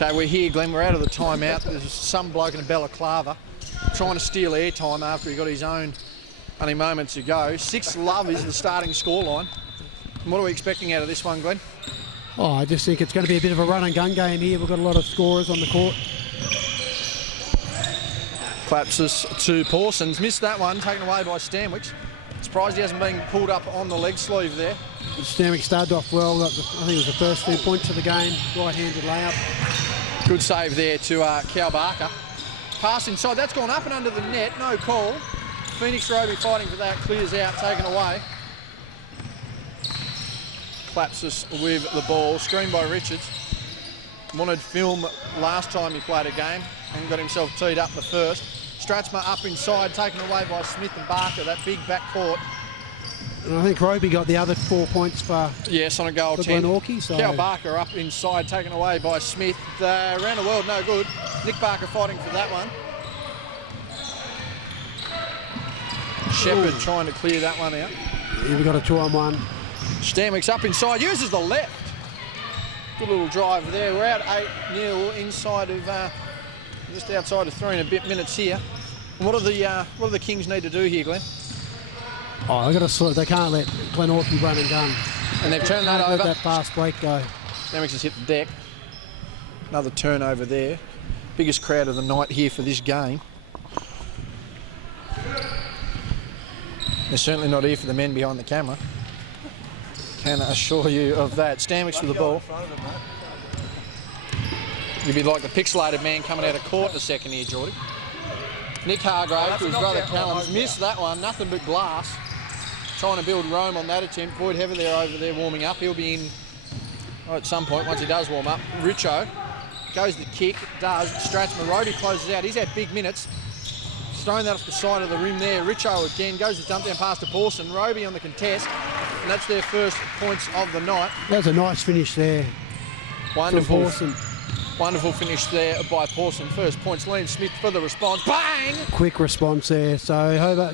Okay, we're here, Glenn. We're out of the timeout. There's some bloke in a balaclava trying to steal airtime after he got his own only moments ago. 6-love is the starting scoreline. And what are we expecting out of this one, Glenn? Oh, I just think it's going to be a bit of a run and gun game here. We've got a lot of scorers on the court. Collapses to Parsons. Missed that one, taken away by Stanwicks. Surprised he hasn't been pulled up on the leg sleeve there. Stanwicks started off well. I think it was the first 2 points of the game. Right-handed layup. Good save there to Cal Barker. Pass inside. That's gone up and under the net. No call. Phoenix Roby fighting for that. Clears out. Taken away. Collapses with the ball. Screened by Richards. Wanted film last time he played a game and got himself teed up the first. Stratsma up inside, taken away by Smith and Barker, that big back court. And I think Roby got the other 4 points for yes, on a goal 10. Glenorchy. So. Cal Barker up inside, taken away by Smith. Around the world, no good. Nick Barker fighting for that one. Shepherd trying to clear that one out. Yeah, we got a 2-on-1. Stanwicks up inside, uses the left. Good little drive there. We're out 8-0 inside of just outside of 3 and a bit minutes here. What do the Kings need to do here, Glenn? Oh, they can't let Glenorchy run and gun. And they've turned that over. Let that fast break go. Stanwicks has hit the deck. Another turnover there. Biggest crowd of the night here for this game. They're certainly not here for the men behind the camera. Can assure you of that. Stanwicks with the ball. You'd be like the pixelated man coming out of court in a second here, Geordie. Nick Hargrave to his brother Callum's missed that one, nothing but glass. Trying to build Rome on that attempt. Boyd Heather over there warming up. He'll be in at some point once he does warm up. Richo goes the kick, does. Stratsman, Roby closes out. He's had big minutes. He's thrown that off the side of the rim there. Richo again goes the dump down pass to Pawson. Roby on the contest. And that's their first points of the night. That was a nice finish there. Wonderful. Wonderful finish there by Pawson. First points, Liam Smith for the response. Bang! Quick response there. So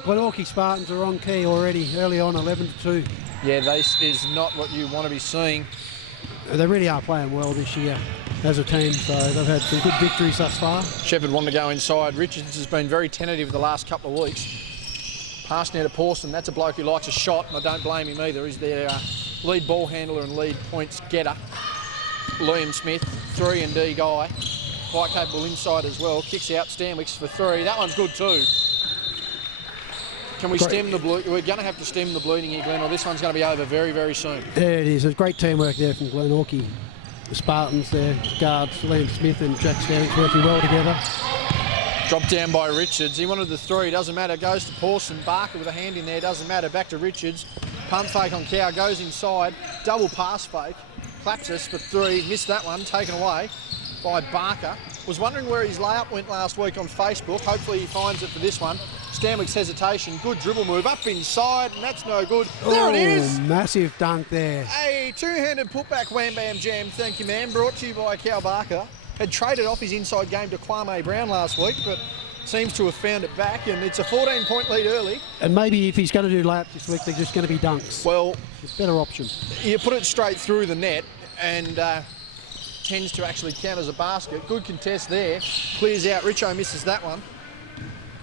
Glenorchy Spartans are on key already, early on, 11-2. Yeah, this is not what you want to be seeing. They really are playing well this year as a team, so they've had some good victories thus far. Shepherd wanted to go inside. Richards has been very tentative the last couple of weeks. Pass now to Pawson. That's a bloke who likes a shot, and I don't blame him either. He's their lead ball handler and lead points getter. Liam Smith, 3-and-D guy. Quite capable inside as well. Kicks out Stanwicks for 3. That one's good too. Can we stem the bleeding? We're going to have to stem the bleeding here, Glenn, or this one's going to be over very, very soon. There it is. There's great teamwork there from Glenorchy. The Spartans there, guards, Liam Smith and Jack Stanwicks working well together. Dropped down by Richards. He wanted the 3. Doesn't matter. Goes to Pawson. Barker with a hand in there. Doesn't matter. Back to Richards. Pump fake on Cow. Goes inside. Double pass fake. Collapses for 3. Missed that one. Taken away by Barker. Was wondering where his layup went last week on Facebook. Hopefully he finds it for this one. Stanwicks hesitation. Good dribble move. Up inside. And that's no good. There it is. Massive dunk there. A two-handed putback wham bam jam. Thank you, man. Brought to you by Cal Barker. Had traded off his inside game to Kwame Brown last week, but seems to have found it back, and it's a 14-point lead early. And maybe if he's going to do layups this week, they're just going to be dunks. Well, it's a better option. You put it straight through the net and tends to actually count as a basket. Good contest there. Clears out. Richo misses that one.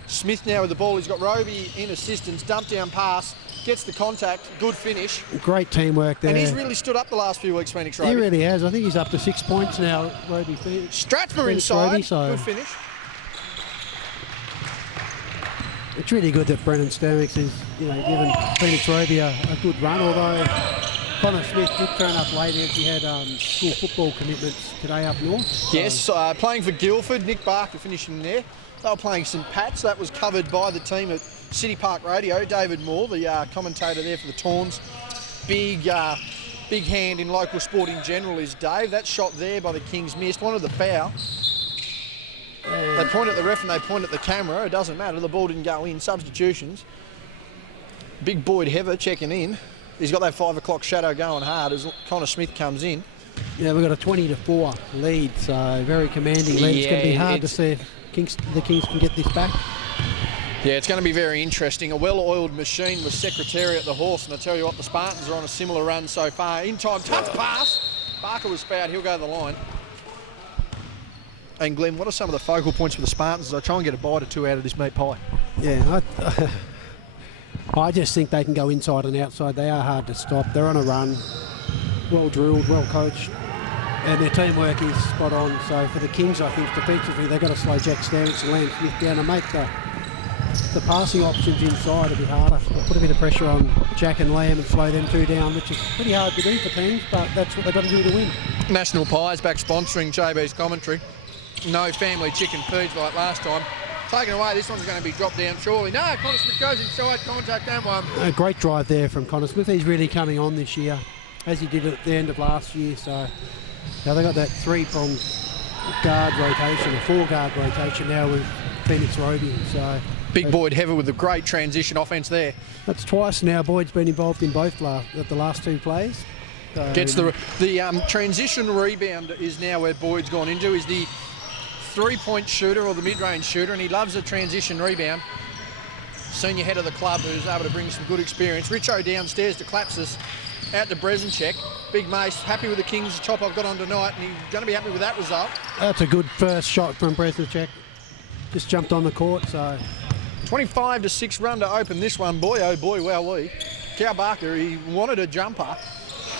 Smith now with the ball. He's got Roby in assistance. Dump down pass. Gets the contact. Good finish. Great teamwork there. And he's really stood up the last few weeks, Phoenix Roby. He really has. I think he's up to 6 points now, Roby. Strathmore inside. Roby, so. Good finish. It's really good that Brennan Stanwicks is, giving Phoenix Roby a good run, although Connor Smith did turn up late as he had school football commitments today up north. So. Yes, playing for Guildford. Nick Barker finishing there. They were playing St Pat's. That was covered by the team at City Park Radio. David Moore, the commentator there for the Tawns. Big hand in local sport in general is Dave. That shot there by the Kings missed. Wanted the foul. They point at the ref and they point at the camera. It doesn't matter. The ball didn't go in. Substitutions. Big Boyd Heather checking in. He's got that 5 o'clock shadow going hard as Connor Smith comes in. Yeah, we've got a 20-4 lead, so very commanding lead. It's going to be hard to see if the Kings can get this back. Yeah, it's going to be very interesting. A well-oiled machine with Secretariat the horse, and I tell you what, the Spartans are on a similar run so far. In time, tough pass. Barker was fouled. He'll go to the line. And Glenn, what are some of the focal points for the Spartans as I try and get a bite or two out of this meat pie? Yeah, I just think they can go inside and outside. They are hard to stop. They're on a run, well drilled, well coached, and their teamwork is spot on. So for the Kings, I think defensively they've got to slow Jack Stamets and Liam Smith down and make the passing options inside a bit harder. Put a bit of pressure on Jack and Liam and slow them two down, which is pretty hard to do for teams, but that's what they've got to do to win. National Pies back sponsoring JB's commentary. No family chicken feeds like last time. Taken away, this one's going to be dropped down surely. No, Connor Smith goes inside, contact that one. A great drive there from Connor Smith. He's really coming on this year, as he did at the end of last year. So now they've got that three-pronged guard rotation, a four-guard rotation now with Phoenix Roby. So Big Boyd Heather with a great transition offence there. that's twice now Boyd's been involved in both the last two plays. So Gets the transition rebound is now where Boyd's gone into, is the three-point shooter or the mid-range shooter, and he loves a transition rebound. Senior head of the club who's able to bring some good experience. Richo downstairs to Klapsis, out to Brezenchek. Big Mace, happy with the Kings chop I've got on tonight, and he's going to be happy with that result. That's a good first shot from Brezenchek. Just jumped on the court, so 25-6 run to open this one. Boy, oh boy, wowee. Cow Barker, he wanted a jumper.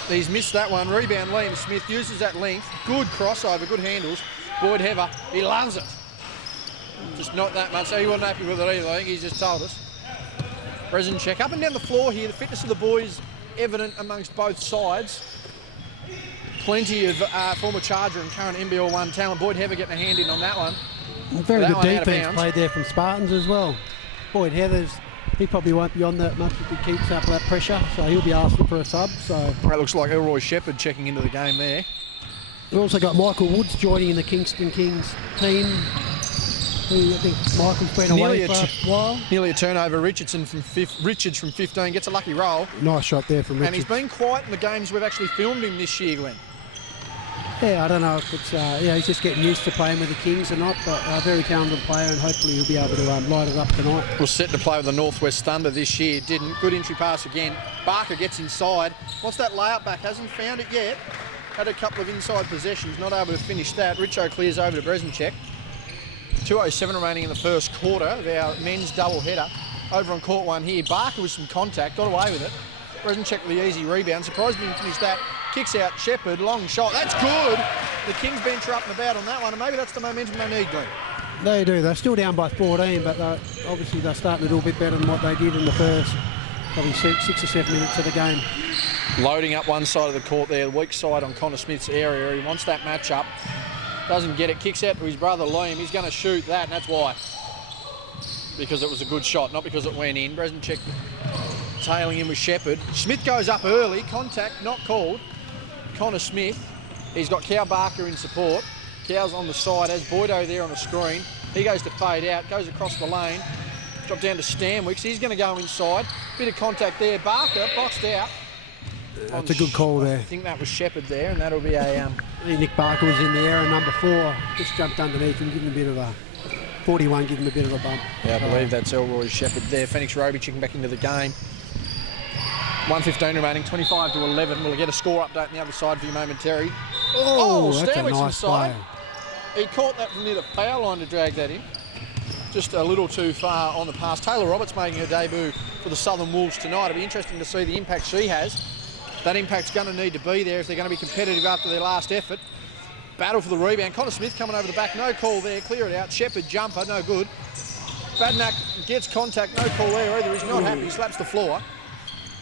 He's missed that one. Rebound, Liam Smith uses that length. Good crossover, good handles. Boyd Heather, he loves it. Just not that much, so he wasn't happy with it either, I think he's just told us. Brezenchek up and down the floor here. The fitness of the boys evident amongst both sides. Plenty of former Charger and current NBL1 talent. Boyd Heather getting a hand in on that one. very That good one out of defence bounds. played there from Spartans as well. Boyd Heathers, he probably won't be on that much if he keeps up that pressure, so he'll be asking for a sub. So That looks like Elroy Shepherd checking into the game there. we've also got Michael Woods joining in the Kingston Kings team, who I think Michael's been away for a while. Nearly a turnover. Richards from 15 gets a lucky roll. Nice shot there from And he's Richards. been quiet in the games we've actually filmed him this year, Glenn. Yeah, I don't know if it's, he's just getting used to playing with the Kings or not, but a very talented player, and hopefully he'll be able to light it up tonight. Was set to play with the Northwest Thunder this year. Didn't. Good entry pass again. Barker gets inside. Wants that layup back. Hasn't found it yet. Had a couple of inside possessions. Not able to finish that. Richo clears over to Brezenchek. 2:07 remaining in the first quarter of our men's double-header. Over on court one here. Barker with some contact. Got away with it. Brezenchek with the easy rebound. Surprised he didn't finish that. Kicks out Shepherd. Long shot. That's good. The Kings bench are up and about on that one. And maybe that's the momentum they need, Glenn. They do. They're still down by 14, but obviously they're starting to do a bit better than what they did in the first probably 6 or 7 minutes of the game. Loading up one side of the court there, the weak side on Connor Smith's area. He wants that matchup. Doesn't get it. Kicks out to his brother Liam. He's going to shoot that, and that's why. Because it was a good shot, not because it went in. Brezenchek tailing in with Shepherd. Smith goes up early. Contact not called. Connor Smith. He's got Cow Barker in support. Cow's on the side. Has Boydo there on the screen. He goes to fade out. Goes across the lane. Drop down to Stanwicks. He's going to go inside. Bit of contact there. Barker boxed out. That's a good call there. I think that was Shepherd there, and that'll be a... Nick Barker was in the air, and number 4 just jumped underneath and given a bit of a 41, give him a bit of a bump. Yeah, I believe that's Elroy Shepherd there. Phoenix Roby checking back into the game. 1:15 remaining, 25-11. We'll get a score update on the other side for you momentarily. Oh, that's a Stanwicks nice inside. play. He caught that from near the foul line to drag that in. Just a little too far on the pass. Taylor Roberts making her debut for the Southern Wolves tonight. It'll be interesting to see the impact she has. That impact's going to need to be there if they're going to be competitive after their last effort. Battle for the rebound. Connor Smith coming over the back. No call there. Clear it out. Shepherd jumper. No good. Badnack gets contact. No call there either. He's not happy. He slaps the floor.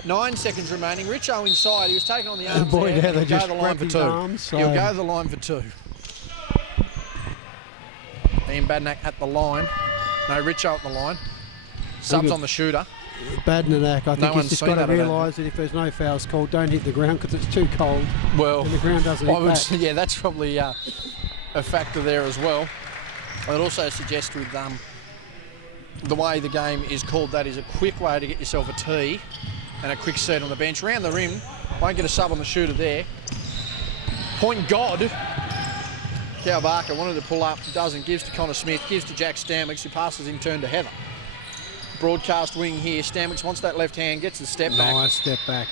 9 seconds remaining. Richo inside. He was taken on the arms. Boy, there. they He'll just go the line for grabbed his 2. arms, so- He'll go the line for 2. Ian Badnack at the line. No, Richo at the line. Subs on the shooter. Badnack, I No think one's he's just seen got to that, I don't realise that if there's no fouls called, don't hit the ground because it's too cold. Well, And the ground doesn't hit back. yeah, that's probably a factor there as well. I'd also suggest with the way the game is called, that is a quick way to get yourself a tee and a quick seat on the bench. Round the rim, won't get a sub on the shooter there. Point God. Cow Barker wanted to pull up, doesn't. Gives to Connor Smith, gives to Jack Stanwicks, who passes in turn to Heather. Broadcast wing here. Stanwicks wants that left hand, gets the step back. Nice step back.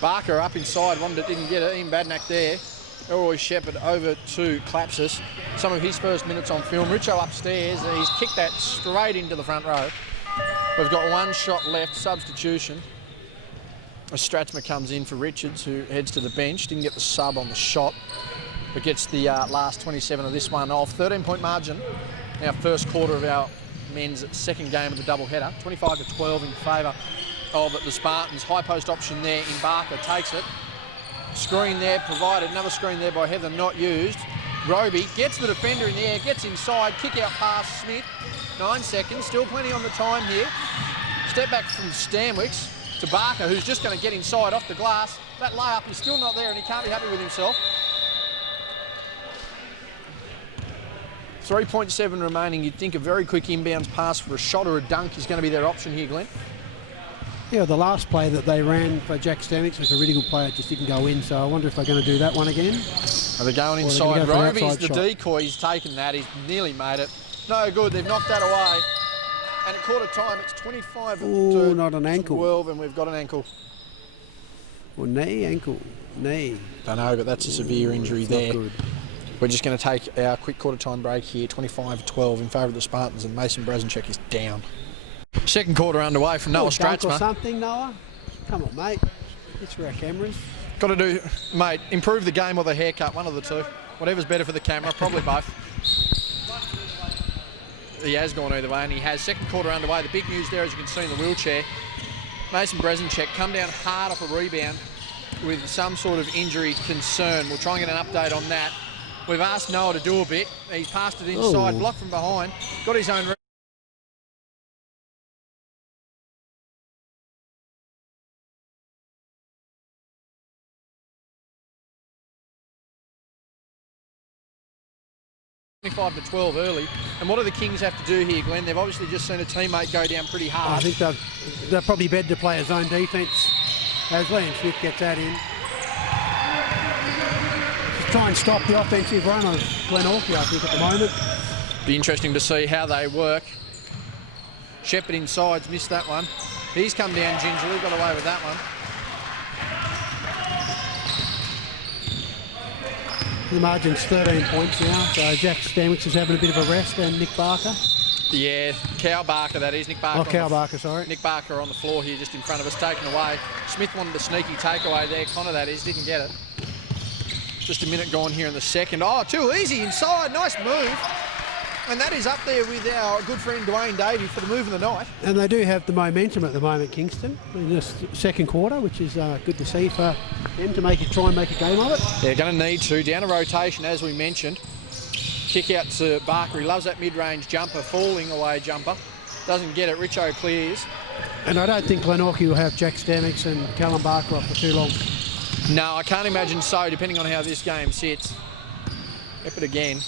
Barker up inside, one that didn't get it. Ian Badnack there. Elroy Shepherd over to Clapsis. Some of his first minutes on film. Richo upstairs, and he's kicked that straight into the front row. We've got one shot left, substitution. Stratsma comes in for Richards, who heads to the bench. Didn't get the sub on the shot, but gets the last 27 of this one off. 13-point margin. Our first quarter of our men's second game of the doubleheader. 25-12 in favour of the Spartans. High post option there in Barker, takes it. Screen there provided, another screen there by Heather, not used. Roby gets the defender in the air, gets inside, kick out pass Smith. 9 seconds, still plenty on the time here. Step back from Stanwicks to Barker, who's just going to get inside off the glass. That layup is still not there and he can't be happy with himself. 3.7 remaining. You'd think a very quick inbounds pass for a shot or a dunk is going to be their option here, Glenn. Yeah, the last play that they ran for Jack Stanwicks was a really good play. It just didn't go in, so I wonder if they're going to do that one again. Are they going inside? Roby's the decoy. He's taken that. He's nearly made it. No good. They've knocked that away. And at quarter time, it's 25 to not an ankle. 12, and we've got an ankle. Or knee, ankle, knee. Don't know, but that's a severe injury there. Not good. We're just going to take our quick quarter time break here. 25-12 in favour of the Spartans, and Mason Brazenchek is down. Second quarter underway from Noah Stratsma. Or something, Noah? Come on, mate. It's for our cameras. Got to do, mate, improve the game or the haircut, one of the two. Whatever's better for the camera, probably both. He has gone either way, and he has. Second quarter underway. The big news there, as you can see in the wheelchair, Mason Brazenchek come down hard off a rebound with some sort of injury concern. We'll try and get an update on that. We've asked Noah to do a bit. He's passed it inside, blocked from behind, got his own... 25-12 early. And what do the Kings have to do here, Glenn? They've obviously just seen a teammate go down pretty hard. I think they're probably better to play a zone defence as Liam Smith gets that in. Just try and stop the offensive run of Glenorchy, I think, at the moment. Be interesting to see how they work. Shepherd inside's missed that one. He's come down gingerly, got away with that one. The margin's 13 points now, so Jack Stanwicks is having a bit of a rest, and Nick Barker. Yeah, Cow Barker that is. Nick Barker. Oh, Cow Barker, sorry. Nick Barker on the floor here just in front of us, taken away. Smith wanted a sneaky takeaway there, Connor that is, didn't get it. Just a minute gone here in the second. Oh, too easy inside, nice move. And that is up there with our good friend Dwayne Davey for the move of the night. And they do have the momentum at the moment, Kingston, in this second quarter, which is good to see for them to try and make a game of it. They're going to need to. Down a rotation, as we mentioned. Kick out to Barker. He loves that mid-range jumper, falling away jumper. Doesn't get it. Richo clears. And I don't think Glenorchy will have Jack Stanwicks and Callum Barker off for too long. No, I can't imagine so, depending on how this game sits. Rip it again.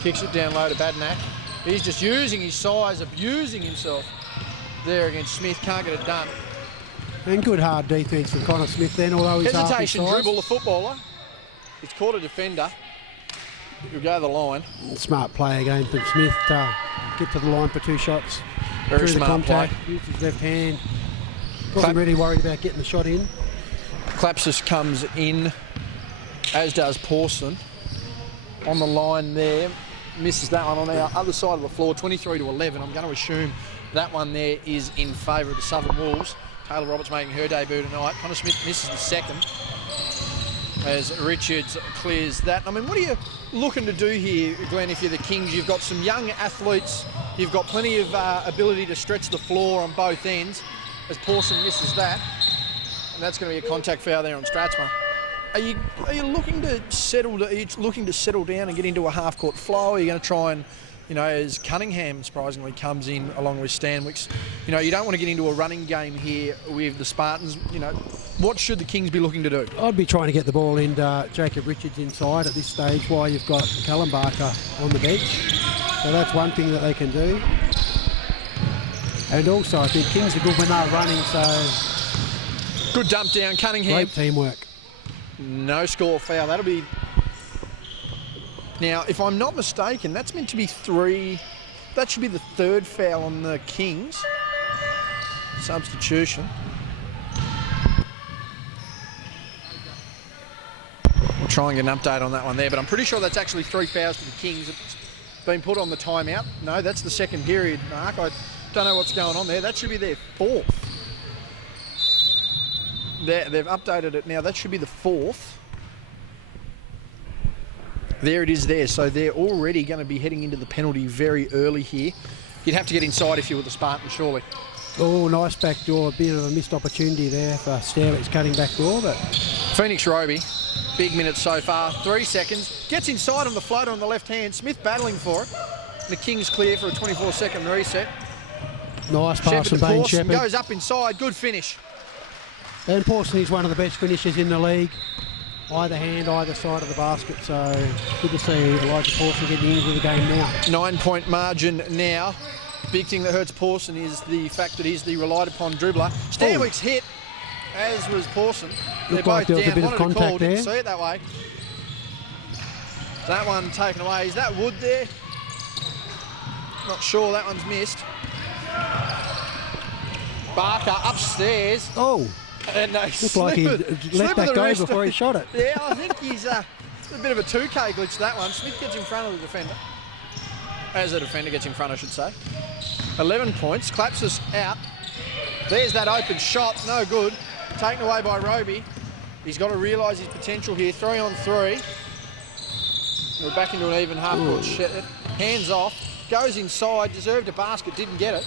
Kicks it down low to Badnack. He's just using his size, abusing himself there against Smith. Can't get it done. And good hard defence from Connor Smith then, although he's hesitation dribble the footballer. He's caught a defender. He'll go to the line. Smart play again from Smith to get to the line for 2 shots. Very through smart the contact, play. used his left hand. Wasn't really worried about getting the shot in. Clapsis comes in, as does Pawson. On the line there. Misses that one on the other side of the floor, 23-11. I'm going to assume that one there is in favour of the Southern Wolves. Taylor Roberts making her debut tonight. Connor Smith misses the second as Richards clears that. I mean, what are you looking to do here, Glenn, if you're the Kings? You've got some young athletes. You've got plenty of ability to stretch the floor on both ends as Pawson misses that. And that's going to be a contact foul there on Stratsma. Are you looking to settle? Are you looking to settle down and get into a half-court flow? Are you going to try and, as Cunningham surprisingly comes in along with Stanwicks, you don't want to get into a running game here with the Spartans. What should the Kings be looking to do? I'd be trying to get the ball into Jacob Richards inside at this stage while you've got Callum Barker on the bench. So that's one thing that they can do. And also, I think Kings are good when they're running. So good dump down, Cunningham. Great teamwork. No score foul. That'll be... Now, if I'm not mistaken, that's meant to be 3. That should be the 3rd foul on the Kings. Substitution. We'll try and get an update on that one there, but I'm pretty sure that's actually 3 fouls to the Kings. It's been put on the timeout. No, that's the second period, Mark. I don't know what's going on there. That should be their 4th. They've updated it now. That should be the 4th. There it is there. So they're already going to be heading into the penalty very early here. You'd have to get inside if you were the Spartans, surely. Oh, nice back door. A bit of a missed opportunity there for Stanwick's cutting back door, but Phoenix Roby, big minutes so far. 3 seconds. Gets inside on the floater on the left hand. Smith battling for it. The Kings clear for a 24-second reset. nice pass from Shepherd to Bain Pawson Shepherd. goes up inside. Good finish. And Pawson is one of the best finishers in the league. Either hand, either side of the basket. So good to see Elijah Pawson getting into the game now. 9-point margin now. Big thing that hurts Pawson is the fact that he's the relied upon dribbler. Stanwick's hit, as was Pawson. They're Looked both like there was down. a bit of Wanted to call, contact there. didn't see it that way. That one taken away. Is that Wood there? Not sure. That one's missed. Barker upstairs. Oh, And they looked like he let that go before he shot it. Yeah, I think he's a bit of a 2K glitch, that one. Smith gets in front of the defender. As the defender gets in front, I should say. 11 points. Claps us out. There's that open shot. No good. Taken away by Roby. He's got to realise his potential here. 3 on 3. We're back into an even half-court shot. Hands off. Goes inside. Deserved a basket. Didn't get it.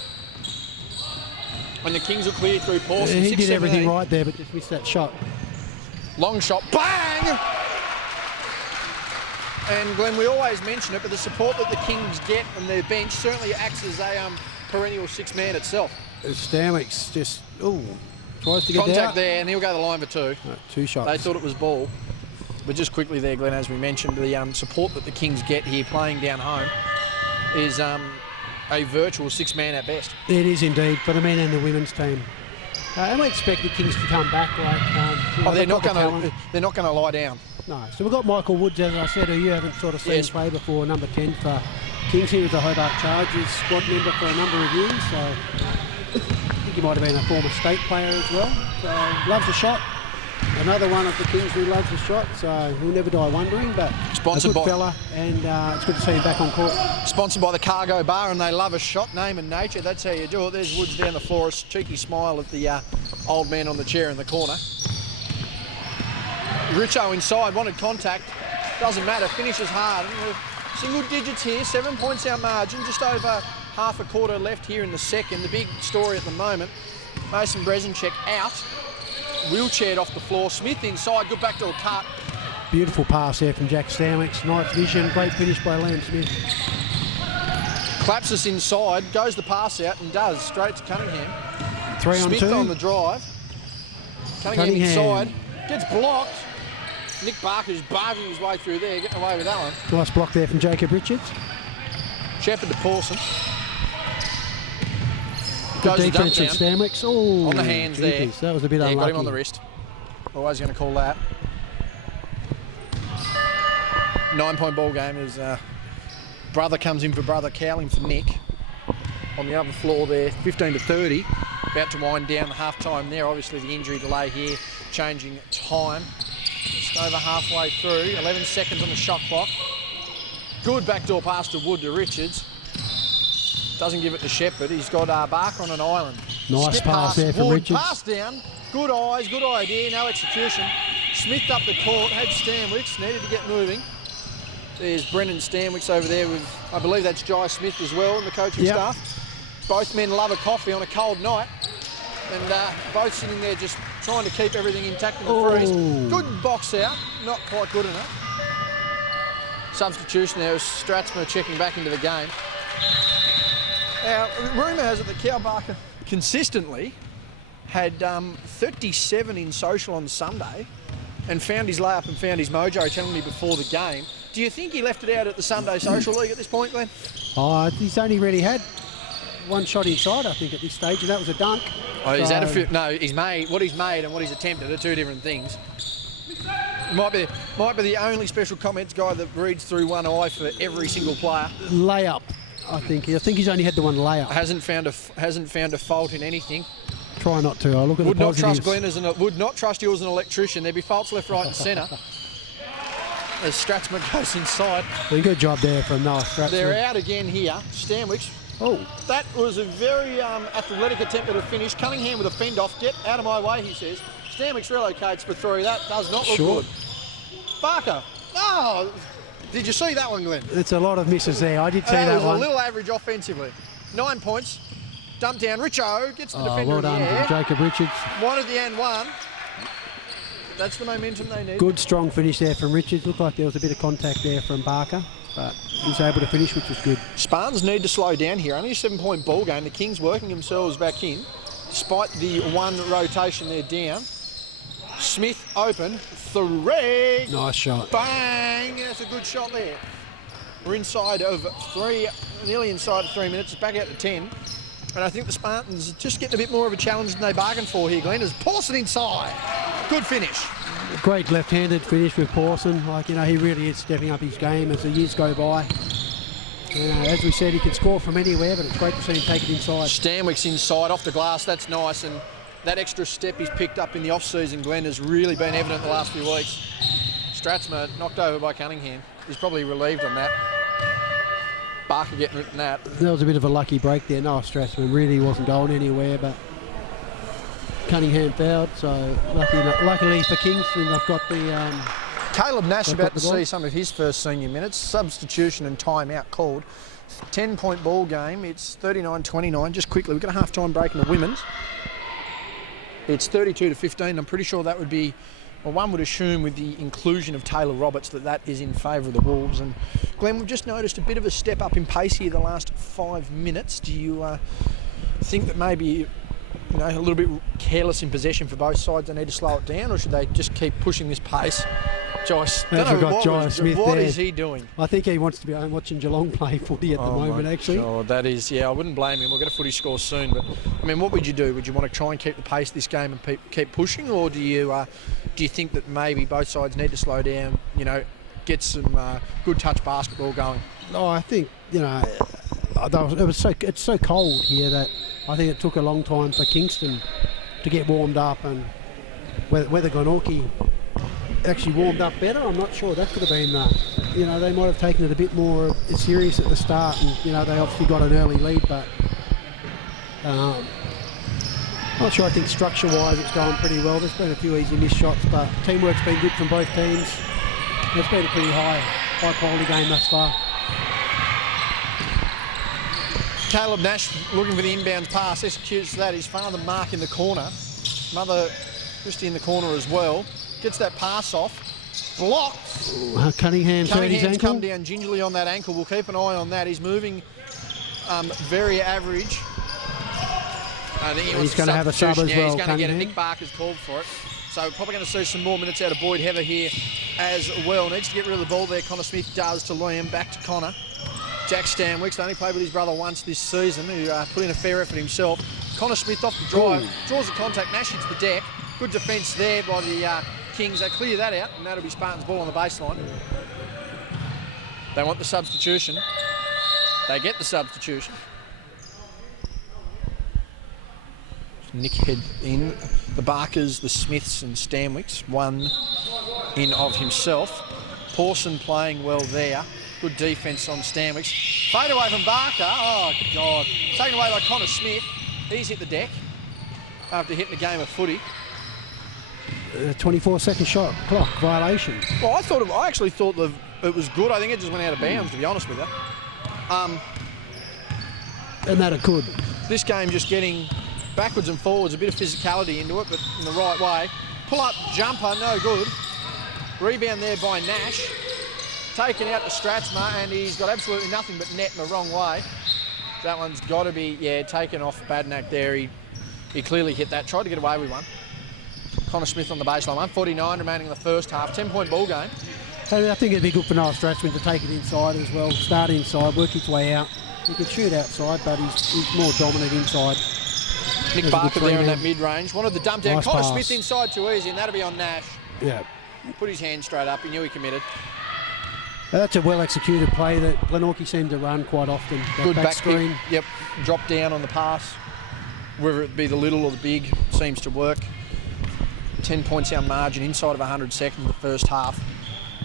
And the Kings will clear through Pawson. He 6, did 17. everything right there, but just missed that shot. Long shot. Bang! And Glenn, we always mention it, but the support that the Kings get on their bench certainly acts as a perennial 6-man itself. Stanwick's just, tries to get Contact out. there, and he'll go the line for 2. 2 shots. They thought it was ball. But just quickly there, Glenn, as we mentioned, the support that the Kings get here playing down home is a virtual 6-man at best. It is indeed for the men and the women's team. And we expect the Kings to come back. They're not going to lie down. No. So we've got Michael Woods, as I said, who you haven't sort of seen play before, number 10 for Kings. He was the Hobart Chargers squad member for a number of years. So I think he might have been a former state player as well. So loves the shot. Another one of the Kings who loves the shot, so he'll never die wondering, but Sponsored a good by, fella, and it's good to see him back on court. Sponsored by the Cargo Bar, and they love a shot, name and nature. That's how you do it. There's Woods down the floor, a cheeky smile at the old man on the chair in the corner. Richo inside, wanted contact. Doesn't matter, finishes hard. Single digits here, 7 points our margin, just over half a quarter left here in the second. The big story at the moment, Mason Brezenchek out. Wheelchaired off the floor. Smith inside, good back to a cut. Beautiful pass there from Jack Stanwick. Nice vision, great finish by Liam Smith. Claps us inside, goes the pass out and does, straight to Cunningham. 3 on 2. Smith on the drive. Cunningham inside, gets blocked. Nick Barker's barging his way through there, getting away with that one. Nice block there from Jacob Richards. Shepherd to Pawson. Good Goes defense of Stanwick. Oh, on the hands there. That was a bit unlucky. Got him on the wrist. Always going to call that. 9-point ball game as brother comes in for brother, cowling for Nick. On the other floor there, 15-30. About to wind down the half-time there. Obviously the injury delay here, changing time. Just over halfway through, 11 seconds on the shot clock. Good backdoor pass to Wood to Richards. Doesn't give it to Shepherd. He's got Barker on an island. Nice pass there from Wood, Richards. pass down. Good eyes, good idea. No execution. Smith up the court. Had Stanwicks. Needed to get moving. There's Brendan Stanwicks over there with, I believe that's Jai Smith as well, and the coaching staff. Both men love a coffee on a cold night. And both sitting there just trying to keep everything intact in the freeze. Good box out. Not quite good enough. Substitution there. Stratsma checking back into the game. Now, rumour has it that Cal Barker consistently had 37 in social on Sunday and found his layup and found his mojo, telling me before the game. Do you think he left it out at the Sunday Social League at this point, Glenn? Oh, he's only really had one shot inside, I think, at this stage, and that was a dunk. Oh, he's had a few. No, he's made what he's made and what he's attempted are two different things. Might be the only special comments guy that reads through one eye for every single player. Layup. I think he's only had the one layup. Hasn't found a fault in anything. Try not to. I'll look at Would the not positives. trust Glenn would not trust you as an electrician. There'd be faults left, right, and centre. as Stratsman goes inside. And good job there from Noah Stratsman. They're out again here. Stanwicks. Oh, That was a very athletic attempt at a finish. Cunningham with a fend off. Get out of my way, he says. Stanwicks relocates for three. That does not look good. Barker. Oh, did you see that one, Glenn? it's a lot of misses there. I did see that was one. a little average offensively. 9 points. Dumped down. Richo gets the defender Well in the done air. from Jacob Richards. One at the end, one. That's the momentum they need. Good, strong finish there from Richards. Looked like there was a bit of contact there from Barker, but he was able to finish, which was good. Spartans need to slow down here. Only a 7-point ball game. The Kings working themselves back in, despite the one rotation they're down. Smith open. Three. Nice shot. Bang! That's a good shot there. We're inside of three, nearly inside of 3 minutes. It's back out to 10. And I think the Spartans are just getting a bit more of a challenge than they bargained for here, Glenn. As Pawson inside. Good finish. Great left-handed finish with Pawson. Like, you know, he really is stepping up his game as the years go by. As we said, he can score from anywhere, but it's great to see him take it inside. Stanwicks inside, off the glass. That's nice. And that extra step he's picked up in the off-season, Glenn, has really been evident the last few weeks. Stratsma knocked over by Cunningham. He's probably relieved on that. Barker getting written that. That was a bit of a lucky break there. Noah Stratsman really wasn't going anywhere, but Cunningham fouled, so luckily for Kingston, they've got the... Caleb Nash about to see some of his first senior minutes. Substitution and timeout called. 10-point ball game. It's 39-29. Just quickly, we've got a half-time break in the women's. It's 32-15. I'm pretty sure that would be... Well, one would assume with the inclusion of Taylor Roberts that is in favour of the Wolves. And Glenn, we've just noticed a bit of a step up in pace here the last 5 minutes. Do you think that maybe, a little bit careless in possession for both sides, they need to slow it down, or should they just keep pushing this pace? Joyce, what is he doing? I think he wants to be home watching Geelong play footy at the moment, actually. Oh, that is, I wouldn't blame him. We'll get a footy score soon. But, what would you do? Would you want to try and keep the pace of this game and keep pushing, or do you think that maybe both sides need to slow down, get some good touch basketball going? No, I think, it's so cold here that I think it took a long time for Kingston to get warmed up, and whether Glenorchy actually warmed up better, I'm not sure. That could have been, they might have taken it a bit more serious at the start, and, they obviously got an early lead, but not sure. I think structure-wise it's going pretty well. There's been a few easy missed shots, but teamwork's been good from both teams. It's been a pretty high-quality game thus far. Caleb Nash looking for the inbound pass, executes that. His father Mark in the corner, mother Christy in the corner as well. Gets that pass off, blocked. Cunningham's hurt his ankle. Come down gingerly on that ankle. We'll keep an eye on that. He's moving very average. I think he's going to have a sub as well. He's going to get it. Nick Barker's called for it. So probably going to see some more minutes out of Boyd Heather here as well. Needs to get rid of the ball there. Connor Smith does to Liam. Back to Connor. Jack Stanwicks only played with his brother once this season, who put in a fair effort himself. Connor Smith off the drive. Draws the contact. Nash hits the deck. Good defence there by the Kings. They clear that out, and that'll be Spartans' ball on the baseline. They want the substitution. They get the substitution. Nick head in. The Barkers, the Smiths and Stanwicks. One in of himself. Pawson playing well there. Good defence on Stanwicks. Fade away from Barker. Oh, God. Taken away by Connor Smith. He's hit the deck after hitting a game of footy. 24-second shot clock violation. Well, I actually thought it was good. I think it just went out of bounds, to be honest with you. And that it could. This game just getting backwards and forwards, a bit of physicality into it, but in the right way. Pull-up jumper, no good. Rebound there by Nash. Taken out to Stratsma, and he's got absolutely nothing but net in the wrong way. That one's got to be, taken off Badnack there. He clearly hit that. Tried to get away with one. Connor Smith on the baseline. 1:49 remaining in the first half. 10-point ball game. Hey, I think it'd be good for Noah Stratsman to take it inside as well. Start inside, work his way out. He can shoot outside, but he's more dominant inside. Nick Barker there in that mid-range. Wanted the dump down. Nice Connor pass. Smith inside too easy, and that'll be on Nash. Yeah. Put his hand straight up. He knew he committed. That's a well-executed play that Glenorchy seem to run quite often. That Good back screen. kick. Yep. Drop down on the pass. Whether it be the little or the big, seems to work. 10 points our margin inside of 100 seconds in the first half.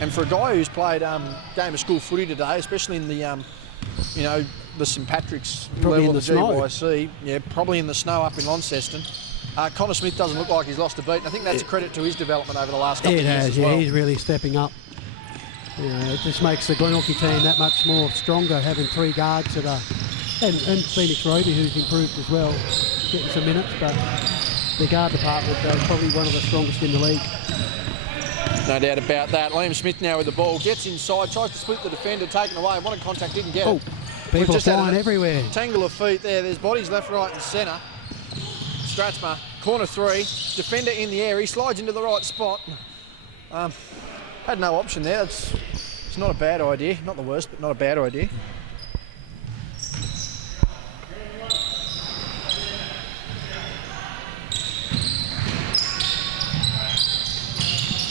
And for a guy who's played game of school footy today, especially in the, the St Patrick's Probably level in of the the snow. GYC, yeah, probably in the snow up in Launceston. Connor Smith doesn't look like he's lost a beat, and I think that's a credit to his development over the last couple of years as well. He's really stepping up. It just makes the Glenorchy team that much more stronger, having 3 guards that are, and Phoenix Roby, who's improved as well, getting some minutes, but the guard department is probably one of the strongest in the league. No doubt about that. Liam Smith now with the ball, gets inside, tries to split the defender, taken away, wanted contact, didn't get it. People are flying everywhere. Tangle of feet there. There's bodies left, right and centre. Strathmore, corner 3, defender in the air. He slides into the right spot. Had no option there. It's not a bad idea. Not the worst, but not a bad idea.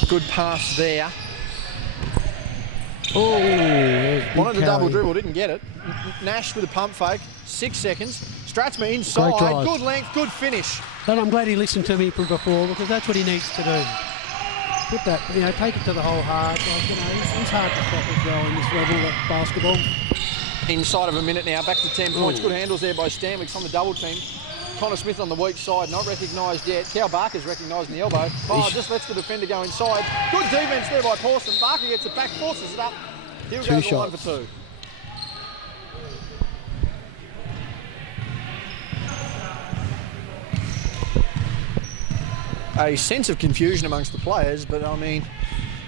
Good pass there. Wanted a double dribble, didn't get it. Nash with a pump fake, 6 seconds. Strathmore inside, good length, good finish. And I'm glad he listened to me from before, because that's what he needs to do. Put that, take it to the hole hard. He's hard to stop as well in this level of basketball. Inside of a minute now, back to 10 points. Good handles there by Stanwicks on the double team. Connor Smith on the weak side, not recognised yet. Cal Barker's recognising the elbow. Just lets the defender go inside. Good defence there by Pawson. Barker gets it back, forces it up. He'll go to the line for 2. A sense of confusion amongst the players, but I mean,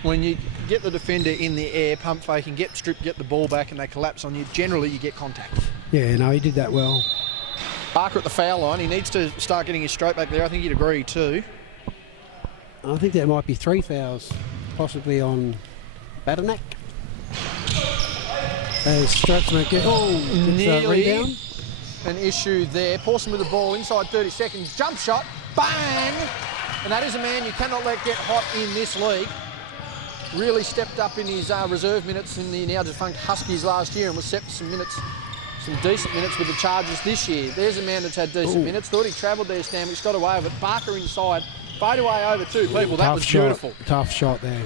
when you get the defender in the air, pump faking, get stripped, get the ball back, and they collapse on you, generally you get contact. Yeah, no, he did that well. Barker at the foul line. He needs to start getting his stroke back there. I think he'd agree too. I think there might be 3 fouls, possibly on Badanack. As Strathmore gets nearly an issue there. Pawson with the ball inside 30 seconds. Jump shot, bang! And that is a man you cannot let get hot in this league. Really stepped up in his reserve minutes in the now defunct Huskies last year and was set for some decent minutes with the Chargers this year. There's a man that's had decent minutes. Thought he travelled there, Stanwicks, got away with it. Barker inside, fade away over 2 people. That was beautiful. Tough shot there.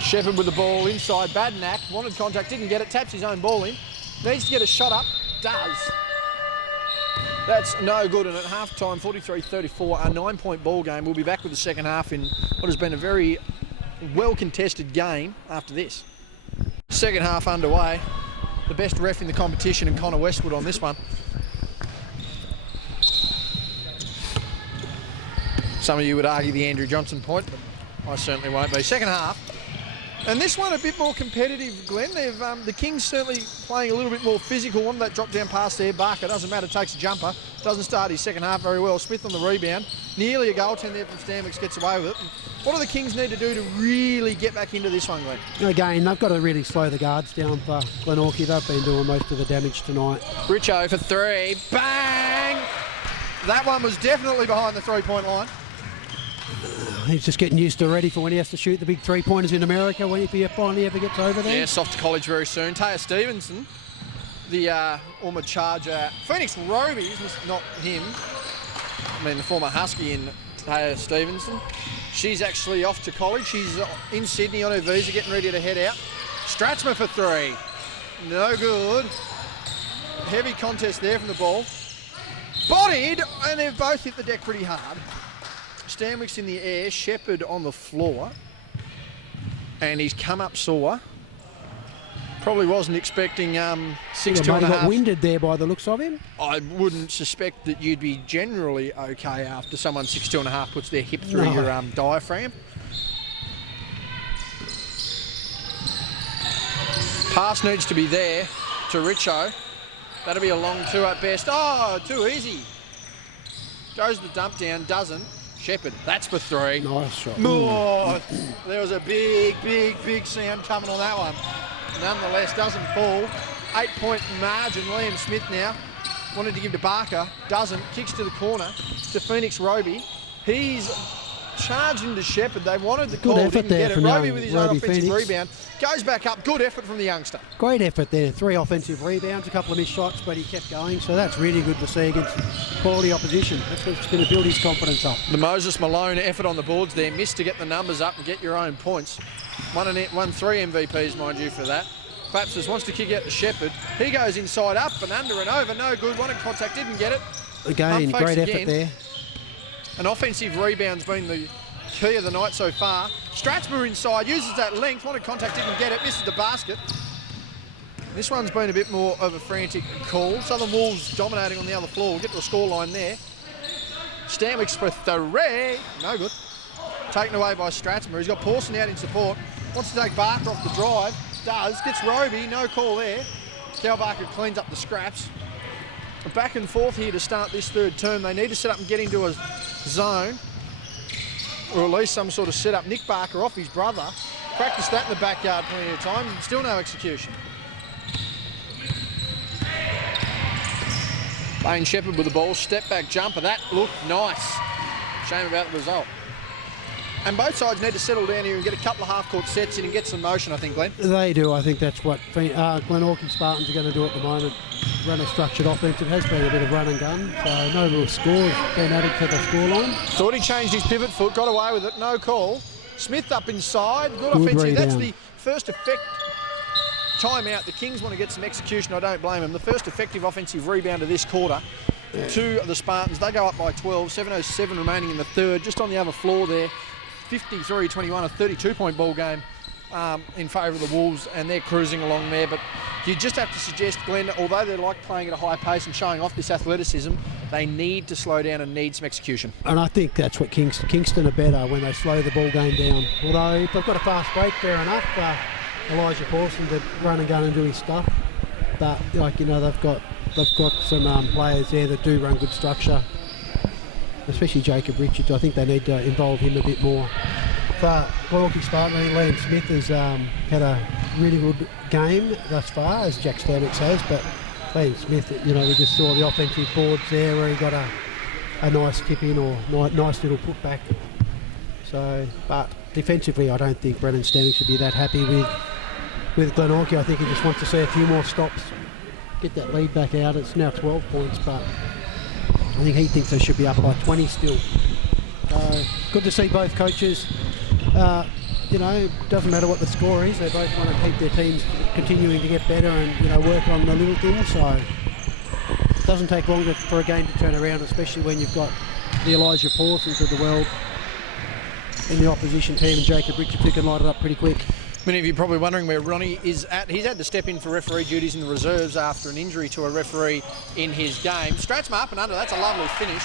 Shepherd with the ball inside. Badanack wanted contact, didn't get it. Taps his own ball in. Needs to get a shot up. Does. That's no good. And at half-time, 43-34, a 9-point ball game. We'll be back with the second half in what has been a very well-contested game after this. Second half underway. The best ref in the competition and Connor Westwood on this one. Some of you would argue the Andrew Johnson point, but I certainly won't be. Second half. And this one a bit more competitive, Glenn. They've the Kings certainly playing a little bit more physical. One that drop down pass there. Barker, doesn't matter, takes a jumper. Doesn't start his second half very well. Smith on the rebound. Nearly a goaltend there from Stanwicks, gets away with it. And what do the Kings need to do to really get back into this one, Glenn? Again, they've got to really slow the guards down for Glenorchy. They've been doing most of the damage tonight. Richo for 3. Bang! That one was definitely behind the 3-point line. He's just getting used to ready for when he has to shoot the big 3-pointers in America when he finally ever gets over there. Yeah, off to college very soon. Taya Stevenson, the former Charger. Phoenix Roby, not him. I mean, the former Husky in Taya Stevenson. She's actually off to college. She's in Sydney on her visa, getting ready to head out. Strathmore for 3. No good. Heavy contest there from the ball. Bodied, and they've both hit the deck pretty hard. Stanwicks in the air, Shepherd on the floor, and he's come up sore. Probably wasn't expecting 6'2.5". Got winded there by the looks of him. I wouldn't suspect that you'd be generally okay after someone 6'2.5" puts their hip through your diaphragm. Pass needs to be there to Richo. That'll be a long 2 at best. Oh, too easy. Goes the dump down, doesn't. Shepherd, that's for 3. Nice shot. Oh, there was a big sound coming on that one. Nonetheless, doesn't fall. 8-point margin. Liam Smith now wanted to give to Barker, doesn't. Kicks to the corner to Phoenix Roby. He's charged into Shepherd. They wanted the call, Good effort didn't there get it. from Roby with his own Roby offensive Phoenix. rebound. Goes back up. Good effort from the youngster. Great effort there. 3 offensive rebounds, a couple of missed shots, but he kept going. So that's really good to see against quality opposition. That's what's going to build his confidence up. The Moses Malone effort on the boards there. Missed to get the numbers up and get your own points. Won 3 MVPs, mind you, for that. Clapsis wants to kick out to Shepherd. He goes inside, up and under and over. No good. Wanted contact, didn't get it. Again, Pump fakes great again. effort there. An offensive rebound's been the key of the night so far. Strathmore inside, uses that length. Wanted contact, didn't get it. Misses the basket. This one's been a bit more of a frantic call. Southern Wolves dominating on the other floor. We'll get to a scoreline there. Stanwick's for 3. No good. Taken away by Strathmore. He's got Pawson out in support. Wants to take Barker off the drive. Does. Gets Roby. No call there. Cal Barker cleans up the scraps. Back and forth here to start this third term. They need to set up and get into a zone, or at least some sort of setup. Nick Barker off his brother. Practiced that in the backyard plenty of time. Still no execution. Lane Shepherd with the ball. Step back jumper. That looked nice. Shame about the result. And both sides need to settle down here and get a couple of half-court sets in and get some motion, I think, Glenn. They do. I think that's what Glenorchy Spartans are going to do at the moment. Run a structured offense. It has been a bit of run and gun, so no real scores been added to the scoreline. Thought he changed his pivot foot, got away with it, no call. Smith up inside, good offensive. rebound. That's the first effect. Timeout. The Kings want to get some execution. I don't blame them. The first effective offensive rebound of this quarter to the Spartans. They go up by 12. 7:07 remaining in the third. Just on the other floor there. 53-21, a 32-point ball game in favour of the Wolves, and they're cruising along there. But you just have to suggest, Glenn, although they like playing at a high pace and showing off this athleticism, they need to slow down and need some execution. And I think that's what Kingston are better when they slow the ball game down. Although if they've got a fast break, fair enough. Elijah Pawson to run and gun and do his stuff. But like they've got some players there that do run good structure. Especially Jacob Richards. I think they need to involve him a bit more. For Glenorchy Spartans, I think Liam Smith has had a really good game thus far, as Jack Stanwick says, but Liam Smith, we just saw the offensive boards there where he got a nice tip in or nice little putback. So, but defensively, I don't think Brendan Stanwick should be that happy with Glenorchy. I think he just wants to see a few more stops, get that lead back out. It's now 12 points, but I think he thinks they should be up by 20 still. Good to see both coaches. Doesn't matter what the score is. They both want to keep their teams continuing to get better and work on the little things. So it doesn't take long for a game to turn around, especially when you've got the Elijah Pawsons of the world in the opposition team and Jacob Richards who can light it up pretty quick. Many of you are probably wondering where Ronnie is at. He's had to step in for referee duties in the reserves after an injury to a referee in his game. Strathmore up and under. That's a lovely finish.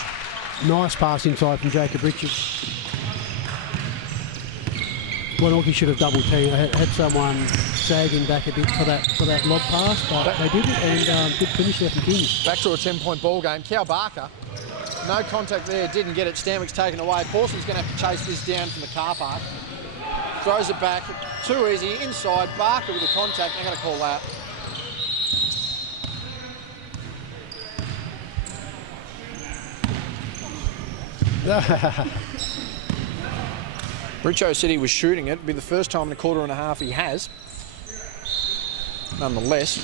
Nice pass inside from Jacob Richards. Glenorchy should have double teamed. Had someone sagging back a bit for that lob pass, but they didn't, and good finish there from Kings. Back to a 10-point ball game. Cal Barker, no contact there, didn't get it. Stanwick's taken away. Pawson's going to have to chase this down from the car park. Throws it back, too easy, inside. Barker with a contact, they're going to call that. Richo said he was shooting it. It'll be the first time in a quarter and a half he has. Nonetheless,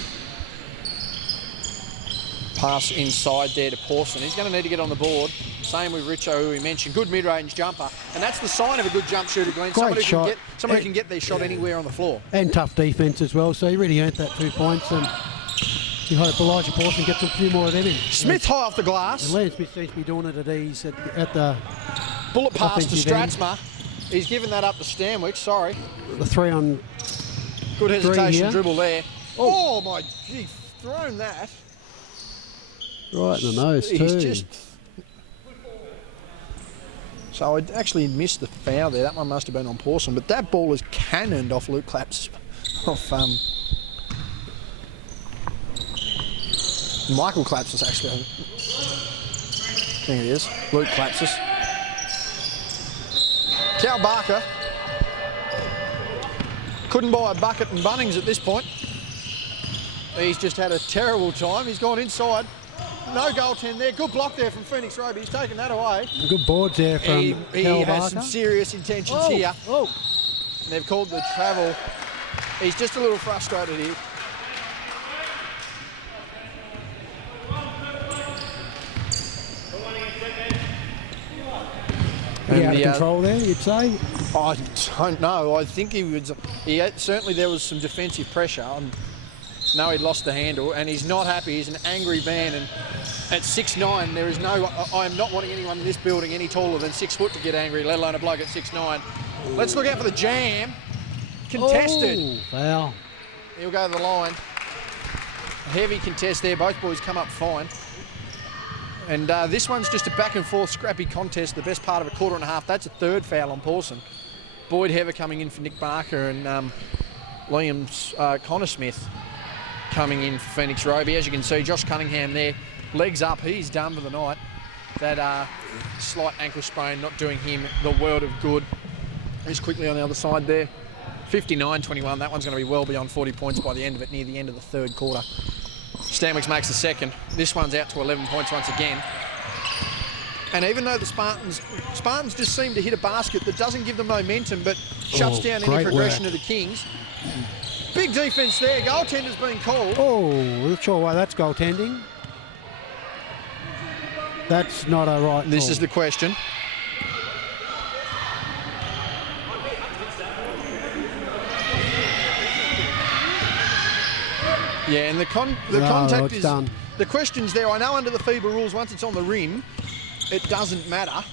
pass inside there to Pawson. He's going to need to get on the board. Same with Richo, who we mentioned. Good mid-range jumper. And that's the sign of a good jump shooter, Glenn. Someone who can get their shot anywhere on the floor. And tough defence as well. So he really earned that 2 points. And you hope Elijah Pawson gets a few more of them in. Smith high off the glass. And Liam Smith seems to be doing it at ease at the bullet pass to Strathmore. He's given that up to Stanwick, sorry. The 3 on good hesitation here. Dribble there. Oh my gee, thrown that. Right in the nose too. He's just... So I actually missed the foul there. That one must have been on Pawson, but that ball is cannoned off Luke Claps. Michael Clapsis actually. I think it is. Luke Clapsis. Cal Barker couldn't buy a bucket and Bunnings at this point. He's just had a terrible time. He's gone inside. no goaltend there. Good block there from Phoenix Roby. He's taken that away. Good boards there from He Cal has Barker. some serious intentions here. Oh, And they've called the travel. He's just a little frustrated here. pretty out of control there, you'd say. I don't know. I think he was. Certainly there was some defensive pressure. No, he lost the handle, and he's not happy. He's an angry man, and at 6'9", there is no. I am not wanting anyone in this building any taller than 6 foot to get angry, let alone a bloke at 6'9". Let's look out for the jam. Contested. Oh, foul. He'll go to the line. A heavy contest there. Both boys come up fine. And this one's just a back and forth scrappy contest, the best part of a quarter and a half. That's a third foul on Pawson. Boyd Heather coming in for Nick Barker, and Liam Connor Smith coming in for Phoenix Roby. As you can see, Josh Cunningham there, legs up. He's done for the night. That slight ankle sprain not doing him the world of good. He's quickly on the other side there. 59-21. That one's going to be well beyond 40 points by the end of it, near the end of the third quarter. Stanwicks makes the second. This one's out to 11 points once again. And even though the Spartans just seem to hit a basket that doesn't give them momentum but shuts down any progression of the Kings. Big defence there. Goaltender's been called. Oh, not sure why that's goaltending. That's not a right call. This is the question. Yeah, and the contact is done. The question's there. I know under the FIBA rules, once it's on the rim, it doesn't matter.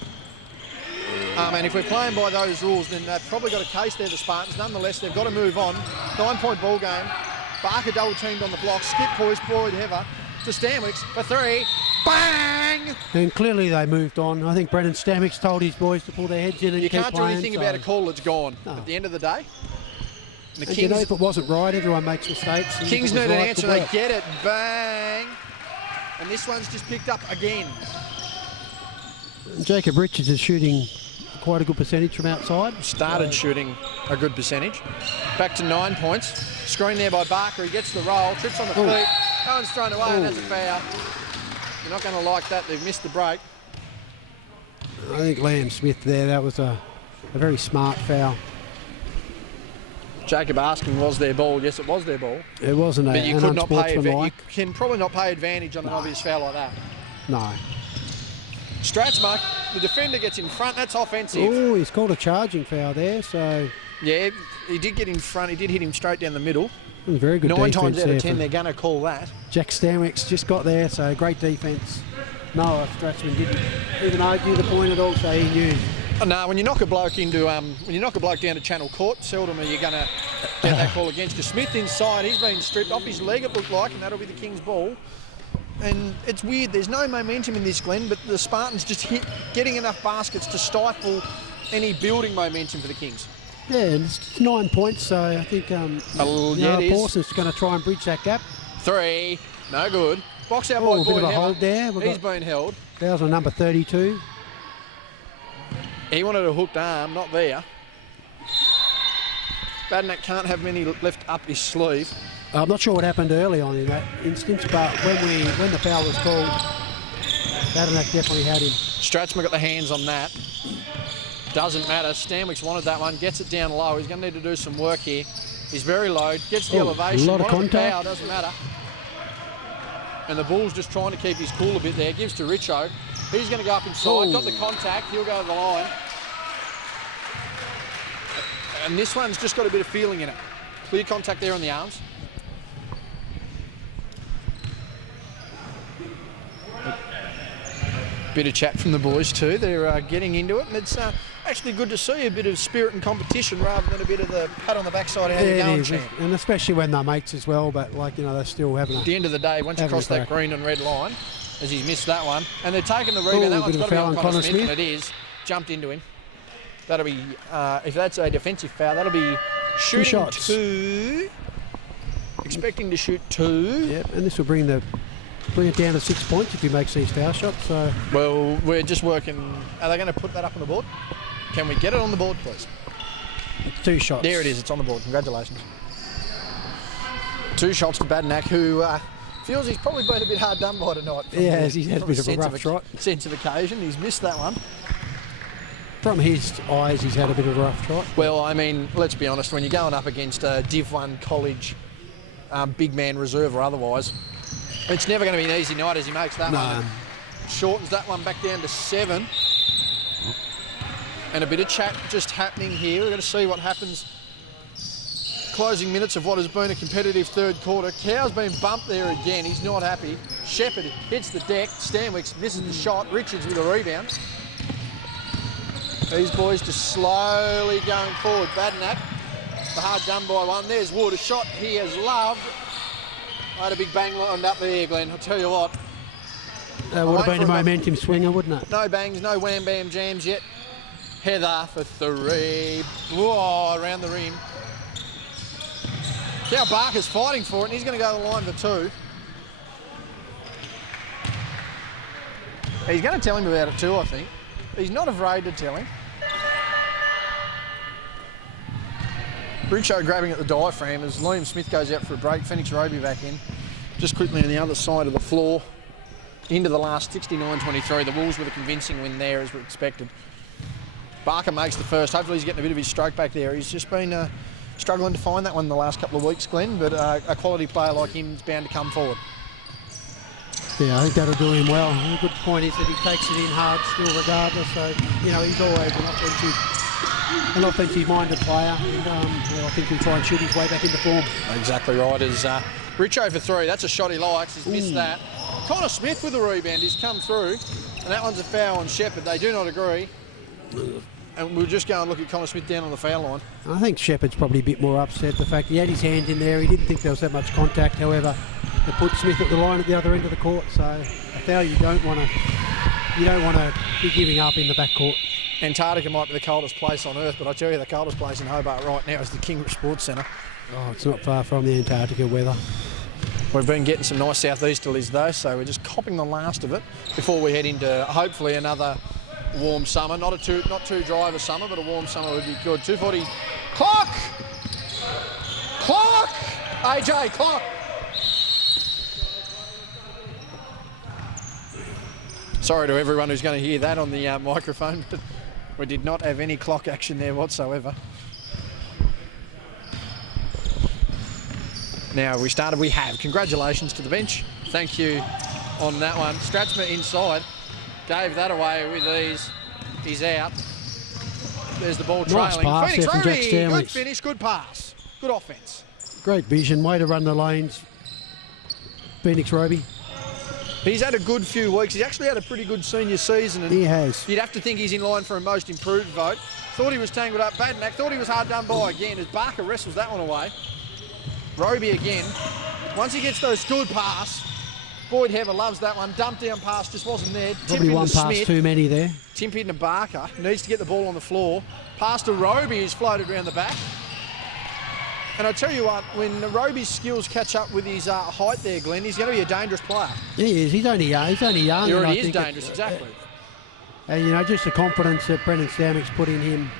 And if we're playing by those rules, then they've probably got a case there, the Spartans. Nonetheless, they've got to move on. 9-point ball game. Barker double teamed on the block. Skip poised, Boyd Heather to Stanwicks for 3. Bang! And clearly they moved on. I think Brendan Stanwicks told his boys to pull their heads in and You keep can't do playing, anything about a call that's gone at the end of the day. The and Kings, you know, if it wasn't right, everyone makes mistakes. Kings need an answer. They get it. Bang! And this one's just picked up again. Jacob Richards is shooting quite a good percentage from outside. Started shooting a good percentage. Back to 9 points. Screen there by Barker. He gets the roll. Trips on the feet. No one's thrown away, and that's a foul. You're not going to like that. They've missed the break. I think Liam Smith there, that was a very smart foul. Jacob asking, was their ball? Yes, it was their ball. It wasn't but you an could not pay unsportsmanlike. You can probably not pay advantage on an obvious foul like that. No. Stratsmark, the defender gets in front. That's offensive. Oh, he's called a charging foul there, so... Yeah, he did get in front. He did hit him straight down the middle. It was very good 9 defence times out there of 10, they're going to call that. Jack Stanwicks just got there, so great defence. Noah Stratsman didn't even argue the point at all, so he knew. Oh, no, when you knock a bloke into when you knock a bloke down to Channel Court, seldom are you going to get that call against you. Smith inside, he's been stripped off his leg, it looked like, and that'll be the Kings' ball. And it's weird, there's no momentum in this, Glenn, but the Spartans just getting enough baskets to stifle any building momentum for the Kings. Yeah, and it's 9 points, so I think Pawson's going to try and bridge that gap. 3, no good. Box out by a bit Boyd of a Heather. hold there. He's been held. That was on number 32. He wanted a hooked arm, not there. Badnack can't have many left up his sleeve. I'm not sure what happened early on in that instance, but when the foul was called, Badnack definitely had him. Stratsman got the hands on that. Doesn't matter. Stanwicks wanted that one, gets it down low. He's going to need to do some work here. He's very low, gets the elevation. A lot of contact. Foul, doesn't matter. And the Bull's just trying to keep his cool a bit there. Gives to Richo. He's going to go up inside. Got the contact. He'll go to the line. And this one's just got a bit of feeling in it. Clear contact there on the arms. Bit of chat from the boys too. They're getting into it, and it's actually good to see a bit of spirit and competition rather than a bit of the pat on the backside. How you going, champ? And especially when they're mates as well. But they're still having. At the end of the day, once you cross that green and red line, as he's missed that one, and they're taking the rebound. That one's got to be on Connor Smith, and it is. Jumped into him. That'll be if that's a defensive foul. That'll be shooting 2. Expecting to shoot 2. Yep, and this will bring it down to 6 points if he makes these foul shots. So. Well, we're just working. Are they going to put that up on the board? Can we get it on the board, please? 2 shots. There it is. It's on the board. Congratulations. 2 shots to Badnack, who Feels he's probably been a bit hard done by tonight. Yeah, he's had a bit of a rough trot. Sense of occasion, he's missed that one. From his eyes, he's had a bit of a rough trot. Well, I mean, let's be honest, when you're going up against a Div 1 college big man reserve or otherwise, it's never going to be an easy night as he makes that one. Shortens that one back down to 7. And a bit of chat just happening here. We're going to see what happens. Closing minutes of what has been a competitive third quarter. Cow's been bumped there again. He's not happy. Shepherd hits the deck. Stanwicks misses the shot. Richards with a rebound. These boys just slowly going forward. Badnack, the hard done by one. There's Wood, a shot he has loved. I had a big bang lined up there, Glenn. I'll tell you what. That would have been a momentum swinger, wouldn't it? No bangs, no wham bam jams yet. Heather for 3. Whoa, around the rim. Cow Barker's fighting for it, and he's going to go to the line for 2. He's going to tell him about it too, I think. He's not afraid to tell him. Bridgeshow grabbing at the diaphragm as Liam Smith goes out for a break. Phoenix Roby back in. Just quickly on the other side of the floor. Into the last 69-23. The Wolves with a convincing win there as we expected. Barker makes the first. Hopefully he's getting a bit of his stroke back there. He's just been struggling to find that one the last couple of weeks, Glenn, but a quality player like him is bound to come forward. Yeah, I think that'll do him well. The good point is that he takes it in hard still regardless, so, you know, he's always an offensive-minded player, and I think he'll try and shoot his way back into form. Exactly right. As Richo for 3, that's a shot he likes. He's missed that. Connor Smith with the rebound. He's come through, and that one's a foul on Shepherd. They do not agree. And we'll just go and look at Connor Smith down on the foul line. I think Shepherd's probably a bit more upset. The fact he had his hand in there, he didn't think there was that much contact. However, they put Smith at the line at the other end of the court. So a foul you don't want to be giving up in the backcourt. Antarctica might be the coldest place on earth, but I tell you the coldest place in Hobart right now is the Kingborough Sports Centre. Oh, it's not far from the Antarctica weather. We've been getting some nice southeasterlies though, so we're just copping the last of it before we head into hopefully another warm summer. Not too dry of a summer, but a warm summer would be good. 2:40. Clock! AJ, clock! Sorry to everyone who's going to hear that on the microphone, but we did not have any clock action there whatsoever. Now we started, we have. Congratulations to the bench. Thank you on that one. Stratsma inside. Gave that away with ease. He's out. There's the ball trailing. Nice pass Phoenix from Jack Roby, Stanwicks. good finish, good pass. Good offence. Great vision, way to run the lanes. Phoenix Roby. He's had a good few weeks. He's actually had a pretty good senior season. And he has. You'd have to think he's in line for a most improved vote. Thought he was tangled up. Badnack thought he was hard done by again as Barker wrestles that one away. Roby again. Once he gets those good pass, Boyd Heather loves that one. Dump down pass just wasn't there. Probably one pass Smith. too many there. Timp into Barker. Needs to get the ball on the floor. Pass to Roby who's floated around the back. And I tell you what, when Roby's skills catch up with his height there, Glenn, he's going to be a dangerous player. He is. He's only young. He already is dangerous, exactly. And you know, just the confidence that Brendan Stanwicks put in him,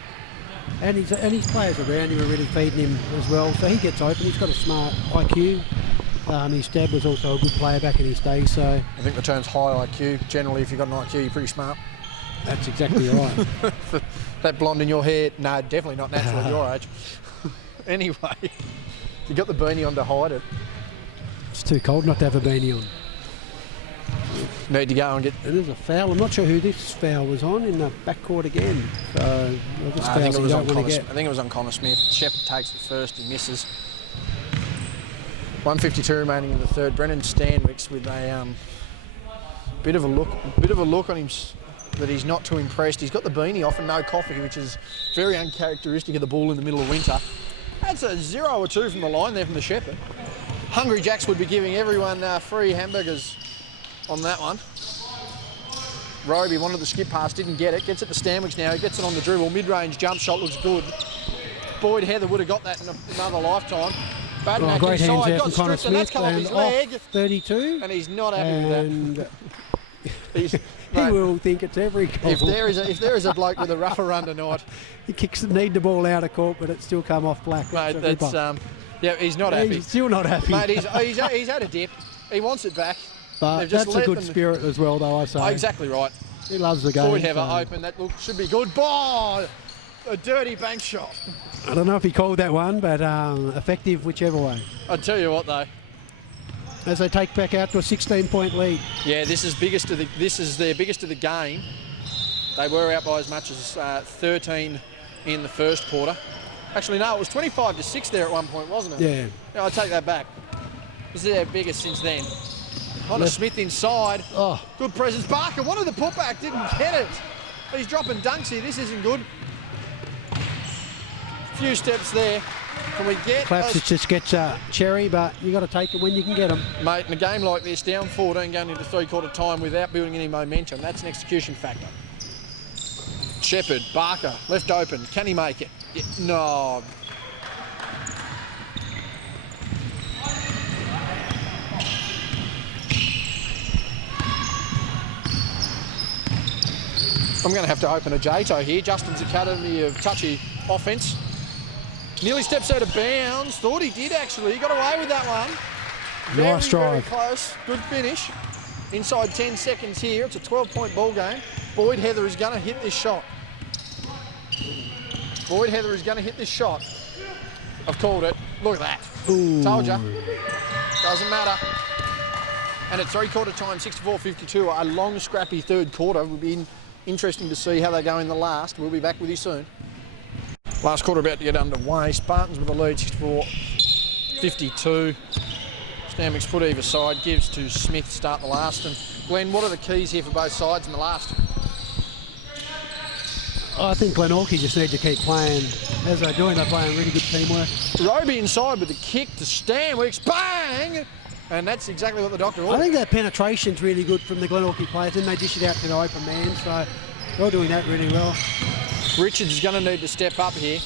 and his players around him are really feeding him as well. So he gets open. He's got a smart IQ. His dad was also a good player back in his day. So I think the term's high IQ. Generally, if you've got an IQ, you're pretty smart. That's exactly right. That blonde in your hair, no, definitely not natural at your age. Anyway, you got the beanie on to hide it. It's too cold not to have a beanie on. Need to go and get... And there's a foul. I'm not sure who this foul was on in the backcourt again. So I think it was on Connor Smith. Shepherd takes the first, he misses. 1:52 remaining in the third. Brendan Stanwicks with a bit of a look on him that he's not too impressed. He's got the beanie off and no coffee, which is very uncharacteristic of the Bull in the middle of winter. That's a 0 or 2 from the line there from the Shepherd. Hungry Jacks would be giving everyone free hamburgers on that one. Roby wanted the skip pass, didn't get it. Gets it to Stanwicks now. He gets it on the dribble. Mid-range jump shot looks good. Boyd Heather would have got that in another lifetime. Badnack great hands inside, out got from Connor stripped, and that's Smith, come off his leg. 32. And he's not happy with that. He will think it's every goal. If there is a bloke with a rougher run tonight, he need the ball out of court, but it's still come off black. Mate, that's yeah, he's not happy. He's still not happy. Mate, he's had a dip. He wants it back. But They've just that's a let good them- spirit as well, though, I say. Oh, exactly right. He loves the game. Boyd Heather so- open. That look should be good. Ball! A dirty bank shot. I don't know if he called that one, but effective whichever way. I tell you what, though. As they take back out to a 16-point lead. Yeah, this is their biggest of the game. They were out by as much as 13 in the first quarter. Actually, no, it was 25-6 there at one point, wasn't it? Yeah. Yeah, I take that back. This is their biggest since then. Connor Smith inside. Oh, Good presence. Barker wanted the putback, didn't get it. He's dropping dunks here. This isn't good. Few steps there. Can we get perhaps a- it just gets cherry, but you got to take it when you can get them. Mate, in a game like this, down 14 going into three-quarter time without building any momentum, that's an execution factor. Shepherd, Barker, left open. Can he make it? Yeah, no. I'm going to have to open a JATO here. Justin's Academy of Touchy Offence. Nearly steps out of bounds. Thought he did, actually. He got away with that one. Nice Very drive. close. Good finish. Inside 10 seconds here. It's a 12-point ball game. Boyd Heather is going to hit this shot. Boyd Heather is going to hit this shot. I've called it. Look at that. Ooh. Told ya. Doesn't matter. And at three-quarter time, 64-52, a long, scrappy third quarter. Will be interesting to see how they go in the last. We'll be back with you soon. Last quarter about to get underway. Spartans with the lead, 64-52. Stamwick's foot either side, gives to Smith to start the last. And Glenn, what are the keys here for both sides in the last? I think Glenorchy just need to keep playing as they're doing. They're playing really good teamwork. Roby inside with the kick to Stanwicks. Bang! And that's exactly what the doctor I ordered. think that penetration's really good from the Glenorchy players, and they dish it out to the open man, so they're doing that really well. Richards is going to need to step up here.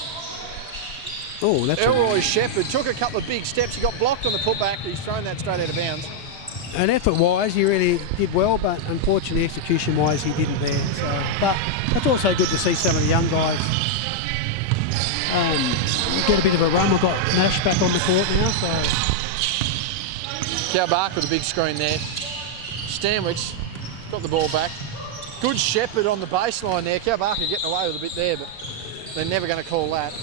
Oh, that's Elroy Shepherd took a couple of big steps. He got blocked on the putback. He's thrown that straight out of bounds. an effort-wise, he really did well, but unfortunately, execution-wise, he didn't there. So, but it's also good to see some of the young guys get a bit of a run. We've got Nash back on the court now, so Cow Bark with a big screen there. Stanwicks got the ball back. Good Shepherd on the baseline there. Cow Barker getting away with a bit there, but they're never going to call that.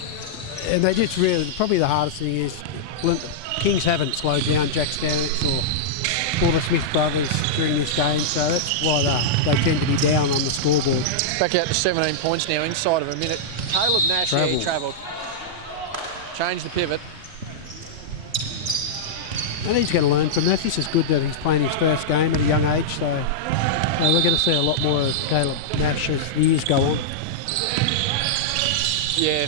and they just really, probably the hardest thing is Kings haven't slowed down Jack Stanwicks or the Smith brothers during this game, so that's why they tend to be down on the scoreboard. Back out to 17 points now, inside of a minute. Caleb Nash, yeah, he travelled. Changed the pivot. And he's going to learn from that. This is good that he's playing his first game at a young age, so we're going to see a lot more of Caleb Nash as the years go on. Yeah,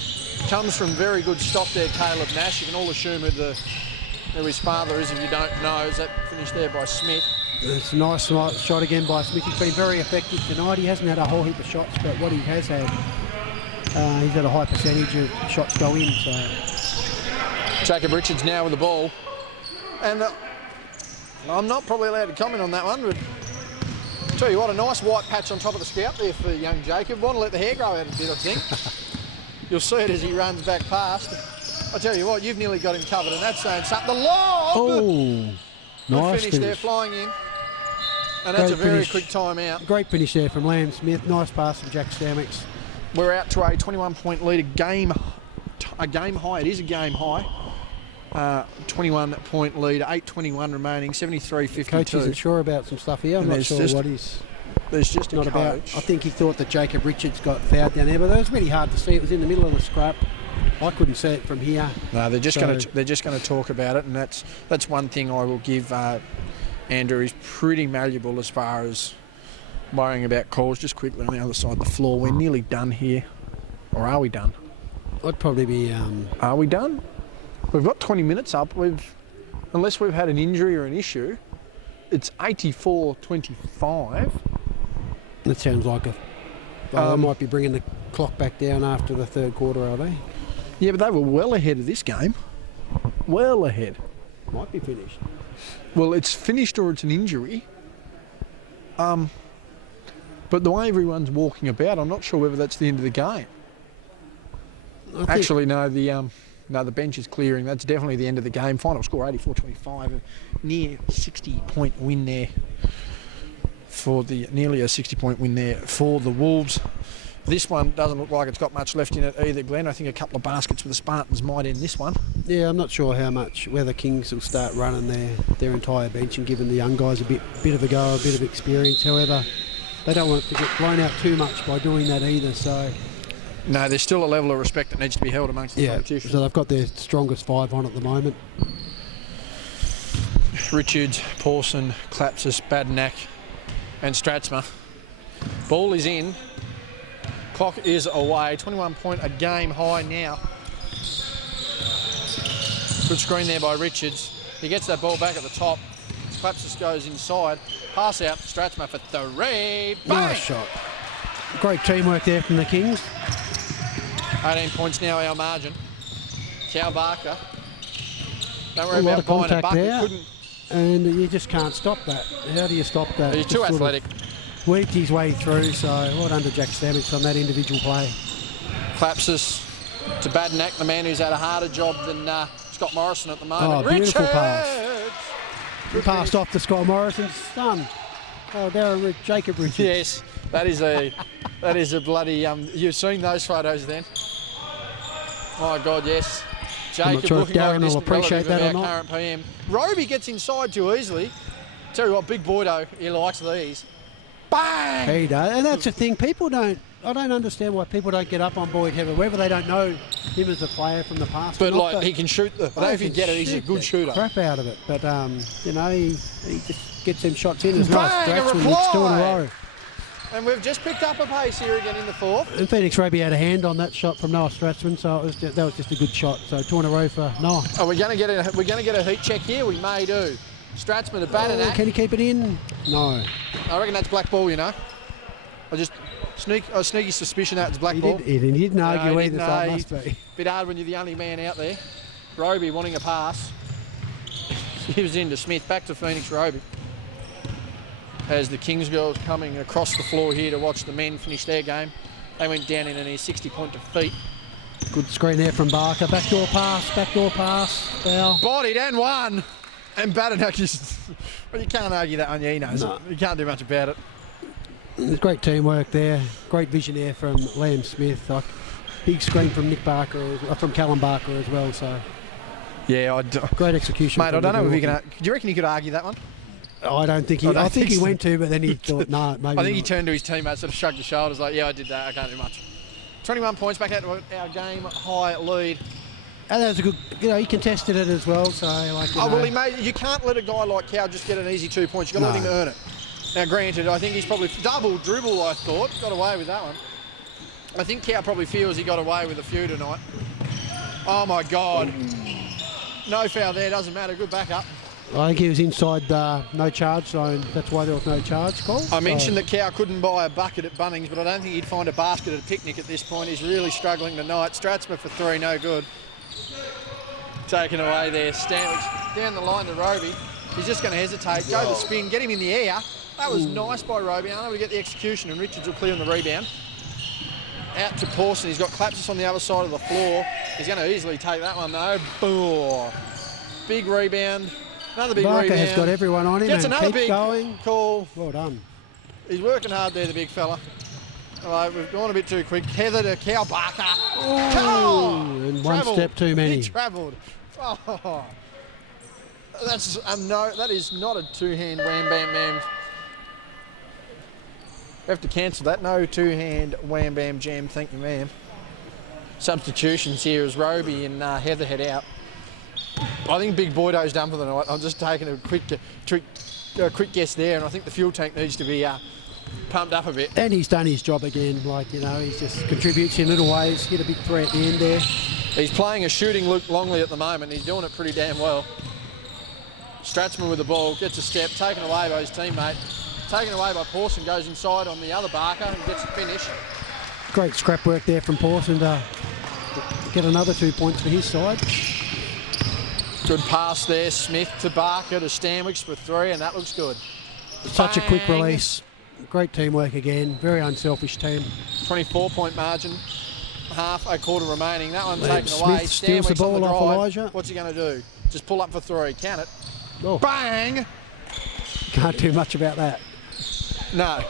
comes from very good stock there, Caleb Nash. You can all assume who his father is if you don't know. Is that finished there by Smith? It's a nice shot again by Smith. He's been very effective tonight. He hasn't had a whole heap of shots, but what he has had, he's had a high percentage of shots go in. So Jacob Richards now with the ball. And I'm not probably allowed to comment on that one, but tell you what, a nice white patch on top of the scalp there for young Jacob. Want to let the hair grow out a bit, I think. You'll see it as he runs back past. I tell you what, you've nearly got him covered, and that's saying something. The lob! oh, nice finish there, flying in. And that's a very quick time out. Great finish there from Liam Smith. Nice pass from Jack Stanwicks. We're out to a 21-point lead, a game high. It is a game high. 21-point lead, 8:21 remaining, 73-52. Coach isn't sure about some stuff here. I'm not sure what he's There's just not a about. coach. I think he thought that Jacob Richards got fouled down there, but it was really hard to see. It was in the middle of the scrap. I couldn't see it from here. No, they're just going to talk about it, and that's one thing I will give Andrew. He's pretty malleable as far as worrying about calls. Just quickly on the other side of the floor, we're nearly done here, or are we done? I'd probably be. Are we done? We've got 20 minutes up. Unless we've had an injury or an issue, it's 84-25. That sounds like they might be bringing the clock back down after the third quarter, are they? Yeah, but they were well ahead of this game. Well ahead. Might be finished. Well, it's finished or it's an injury. But the way everyone's walking about, I'm not sure whether that's the end of the game. Actually, no. No, the bench is clearing. That's definitely the end of the game. Final score 84-25. A near 60-point win there nearly a 60-point win there for the Wolves. This one doesn't look like it's got much left in it either, Glenn. I think a couple of baskets for the Spartans might end this one. Yeah, I'm not sure whether Kings will start running their entire bench and giving the young guys a bit of a go, a bit of experience. However, they don't want it to get blown out too much by doing that either. So no, there's still a level of respect that needs to be held amongst the competition. So they've got their strongest 5 on at the moment. Richards, Pawson, Klapsis, Badnack and Stratsma. Ball is in. Clock is away. 21 point a game high now. Good screen there by Richards. He gets that ball back at the top. Klapsis goes inside. Pass out. Stratsma for 3. Bang! Nice shot. Great teamwork there from the Kings. 18 points now our margin. Cal Barker. Don't worry A lot about of buying a contact bucket. there. Couldn't. And you just can't stop that. How do you stop that? He's too athletic. Weaved his way through, so well done to Jack Stamets on that individual play. Klapsis to Badnack, the man who's had a harder job than Scott Morrison at the moment. Oh, beautiful Richards! pass. He passed off to Scott Morrison's son. Oh, Darren Jacob Richards. Yes, that is a bloody. You've seen those photos then. My God, yes. I'm not Jacob sure if looking like a Darren will distant appreciate relative that or of our not. current PM. Roby gets inside too easily. Tell you what, big boy though, he likes these. Bang! He does, and that's the thing. I don't understand why people don't get up on Boyd Heather, whether they don't know him as a player from the past. But or not, like he can shoot. I don't know if you get it. He's a good shooter. Crap out of it, but he just gets them shots in. It's nice. Bang! A Strats when it's 2 in a reply! row. And we've just picked up a pace here again in the 4th. And Phoenix Roby had a hand on that shot from Noah Stratsman, so that was just a good shot. So 2 in a row for Noah. Oh, we're going to get a heat check here. We may do. Stratsman to Badnack. Can he keep it in? No. I reckon that's black ball. You know. I just sneaky suspicion that it's black ball. He didn't argue No, either, so it must be. Bit hard when you're the only man out there. Roby wanting a pass. Gives in to Smith. Back to Phoenix Roby. As the Kings girls coming across the floor here to watch the men finish their game. They went down in a near 60-point defeat. Good screen there from Barker. Backdoor pass. Foul. Bodied and one. And Badnack is... Well, you can't argue that on you. He knows it. You can't do much about it. There's great teamwork there. Great vision there from Liam Smith. Big screen from from Callum Barker as well. So yeah, great execution. Mate, I don't know if he can... Do you reckon he could argue that one? I don't think he... I think he went to, but then he thought, no, maybe I think he not. turned to his teammates, sort of shrugged his shoulders like, yeah, I did that. I can't do much. 21 points back out to our game high lead. And that was a good... he contested it as well, so like... Well, you can't let a guy like Cow just get an easy 2 points. You've got to let him earn it. Now, granted, I think he's probably double dribble, I thought. Got away with that one. I think Cow probably feels he got away with a few tonight. Oh, my God. No foul there. Doesn't matter. Good backup. I think he was inside no charge zone. That's why there was no charge call. I mentioned that Cow couldn't buy a bucket at Bunnings, but I don't think he'd find a basket at a picnic at this point. He's really struggling tonight. Stratsma for 3, no good. Taken away there. Stanwich down the line to Roby. He's just going to hesitate. Go the spin. Get him in the air. That was nice by Roby. Unable to get the execution, and Richards will clear on the rebound. Out to Pawson. He's got Klapsis on the other side of the floor. He's going to easily take that one, though. Boom. Big rebound. Another big Barker rebound. has got everyone on him. Gets and another keeps big going. call. Well done. He's working hard there, the big fella. All right, we've gone a bit too quick. Heather to Cow Barker. And one step too many. He travelled. Oh. That is not a two-hand wham bam bam. We have to cancel that. No two-hand wham bam jam. Thank you, ma'am. Substitutions here as Roby and Heather head out. I think Big Boydo's done for the night. I'm just taking a quick guess there, and I think the fuel tank needs to be pumped up a bit. And he's done his job again. He just contributes in little ways. Hit a big three at the end there. He's playing a shooting Luke Longley at the moment. He's doing it pretty damn well. Stratsman with the ball, gets a step, taken away by his teammate. Taken away by Pawson, goes inside on the other Barker and gets a finish. Great scrap work there from Pawson to get another 2 points for his side. Good pass there, Smith to Barker to Stanwich for 3, and that looks good. Such a quick Bang. release. Great teamwork again. Very unselfish team. 24-point margin. a quarter remaining. That one's Liam taken Smith away. steals the Stanwick's on ball off drive. Elijah. What's he going to do? Just pull up for 3. Count it. Oh, Bang! can't do much about that. No.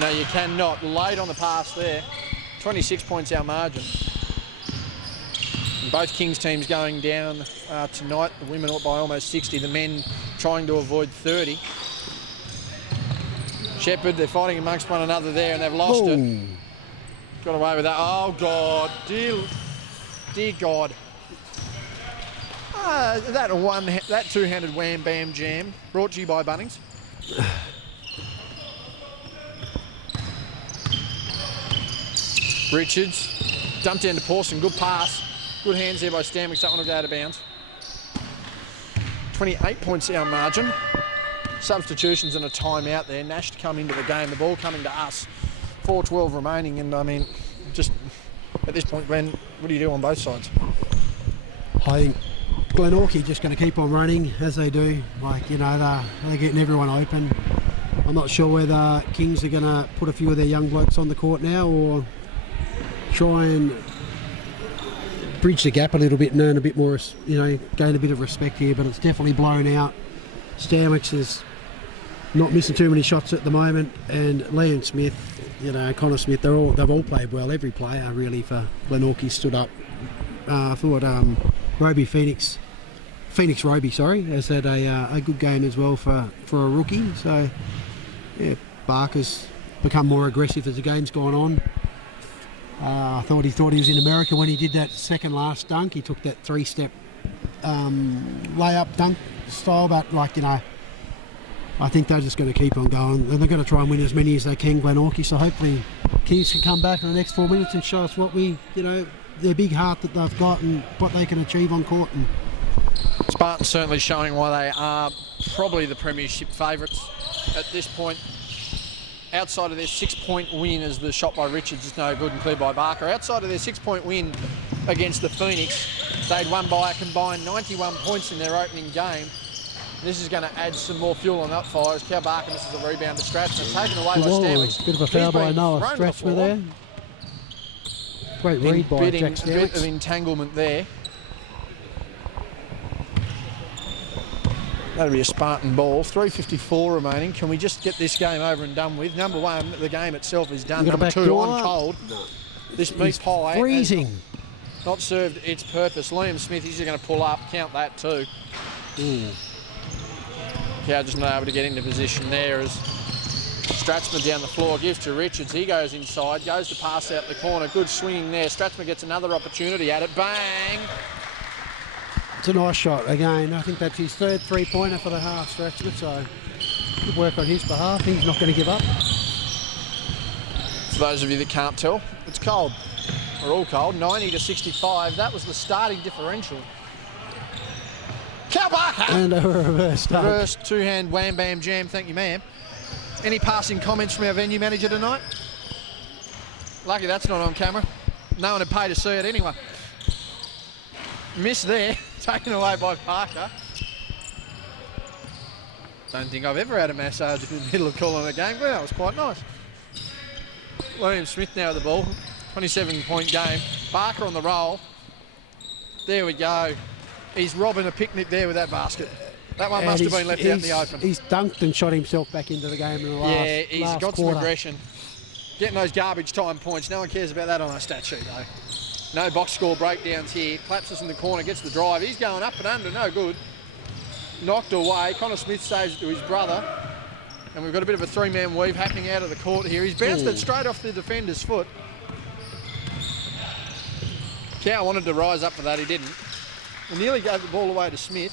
No, you cannot. Late on the pass there. 26 points our margin. And both Kings teams going down tonight. The women up by almost 60. The men trying to avoid 30. Shepherd, they're fighting amongst one another there and they've lost it. Got away with that. Oh, God. Dear God. That two-handed wham bam jam brought to you by Bunnings. Richards dumped down to Pawson. Good pass. Good hands there by Stanwick. That one will go out of bounds. 28 points our margin. Substitutions and a timeout there. Nash to come into the game. The ball coming to us. 4:12 remaining. And I mean, just at this point, Glenn, what do you do on both sides? I think Glenorchy just going to keep on running as they do. Like, you know, they're getting everyone open. I'm not sure whether Kings are going to put a few of their young blokes on the court now or try and bridge the gap a little bit and earn a bit more, you know, gain a bit of respect here, but it's definitely blown out. Stanwick is not missing too many shots at the moment, and Liam Smith, you know, Connor Smith, they've all played well. Every player really for Glenorchy stood up. I thought Phoenix Roby, has had a good game as well for a rookie. So yeah, Barker's become more aggressive as the game's gone on. I thought he was in America when he did that second last dunk. He took that 3-step layup dunk style, but like, you know, I think they're just going to keep on going, and they're going to try and win as many as they can, Glenorchy. So hopefully Kings can come back in the next 4 minutes and show us what their big heart that they've got and what they can achieve on court. And Spartans certainly showing why they are probably the premiership favourites at this point. Outside of their 6-point win, as the shot by Richards is no good and cleared by Barker. Outside of their 6-point win against the Phoenix, they'd won by a combined 91 points in their opening game. This is going to add some more fuel on that fire as Cal Barker misses a rebound to Strathman, taken away by Stanwick. Bit of a foul by Noah Strathman there. Great read by Jack Stanwick. A bit of entanglement there. That'll be a Spartan ball. 3:54 remaining. Can we just get this game over and done with? Number one, the game itself is done. Number two, on cold. No. This meat pie freezing. Not served its purpose. Liam Smith, he's going to pull up. Count that too. Cow just not able to get into position there as Strathman down the floor, gives to Richards. He goes inside, goes to pass out the corner. Good swinging there. Strathman gets another opportunity at it. Bang! It's a nice shot again. I think that's his third three-pointer for the half, Strathman, so good work on his behalf. He's not going to give up. For those of you that can't tell, it's cold. We're all cold. 90 to 65. That was the starting differential. Cal Barker! And a reverse dunk. Reverse two-hand wham bam jam. Thank you, ma'am. Any passing comments from our venue manager tonight? Lucky that's not on camera. No one had paid to see it anyway. Miss there. Taken away by Parker. Don't think I've ever had a massage in the middle of calling a game. Well, that was quite nice. William Smith now with the ball. 27-point game. Barker on the roll. There we go. He's robbing a picnic there with that basket. That one must have been left out in the open. He's dunked and shot himself back into the game in the last Yeah, he's last got quarter. some aggression. Getting those garbage time points. No one cares about that on a stat sheet, though. No box score breakdowns here. Claps us in the corner, gets the drive. He's going up and under, no good. Knocked away. Connor Smith saves it to his brother. And we've got a bit of a three-man weave happening out of the court here. He's bounced it straight off the defender's foot. Cow wanted to rise up for that, he didn't. And nearly gave the ball away to Smith.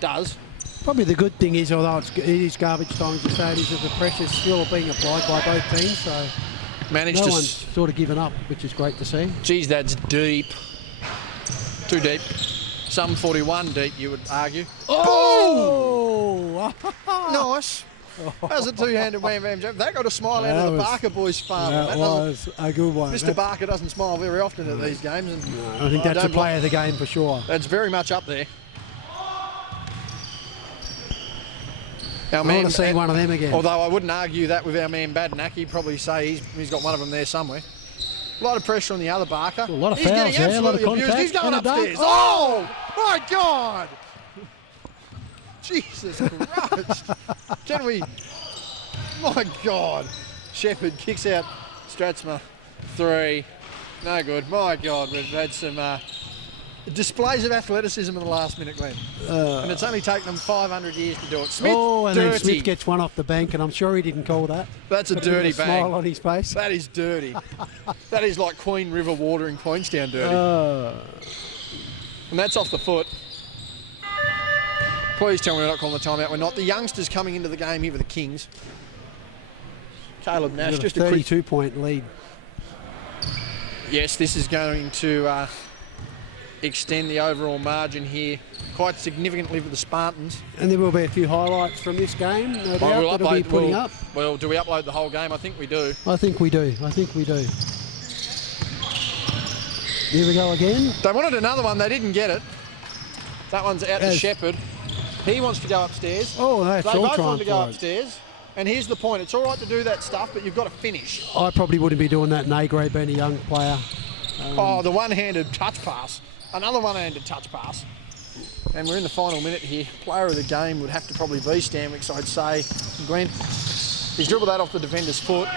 Does. Probably the good thing is, although it is garbage time to say, is that the pressure's still being applied by both teams. So managed no to one's sort of given up, which is great to see. Geez, that's deep. Too deep. Some 41 deep, you would argue. Oh! Nice. That was a two-handed wham bam jam. That got a smile out of the Barker boys' farm. That was a good one. Mr. Barker doesn't smile very often at these games. And I think that's a play of the game for sure. That's very much up there. I want to see one of them again. Although I wouldn't argue that with our man Badnack. He'd probably say he's got one of them there somewhere. A lot of pressure on the other Barker. A lot of He's fouls getting there, a lot of absolutely abused. contact. He's going And a dunk. upstairs. Oh, my God. Jesus Christ. Can we... My God. Shepherd kicks out Stratsma. 3. No good. My God, we've had some displays of athleticism in the last minute, Glenn. And it's only taken them 500 years to do it. Smith, and dirty. then Smith gets one off the bank, and I'm sure he didn't call that. That's a But dirty with a bang. smile on his face. That is dirty. That is like Queen River water in Queenstown dirty. And that's off the foot. Please tell me we're not calling the timeout. We're not. The youngsters coming into the game here for the Kings. Caleb Nash, just a quick... 32-point lead. Yes, this is going to extend the overall margin here quite significantly for the Spartans. And there will be a few highlights from this game, no doubt, that'll be putting up. Well, do we upload the whole game? I think we do. I think we do. Here we go again. They wanted another one. They didn't get it. That one's out to Shepherd. He wants to go upstairs. Oh, that's they all both want to go time upstairs. And here's the point. It's all right to do that stuff, but you've got to finish. I probably wouldn't be doing that in A grade being a young player. The one-handed touch pass. Another one-handed touch pass. And we're in the final minute here. Player of the game would have to probably be Stanwicks, I'd say. Glenn, he's dribbled that off the defender's foot.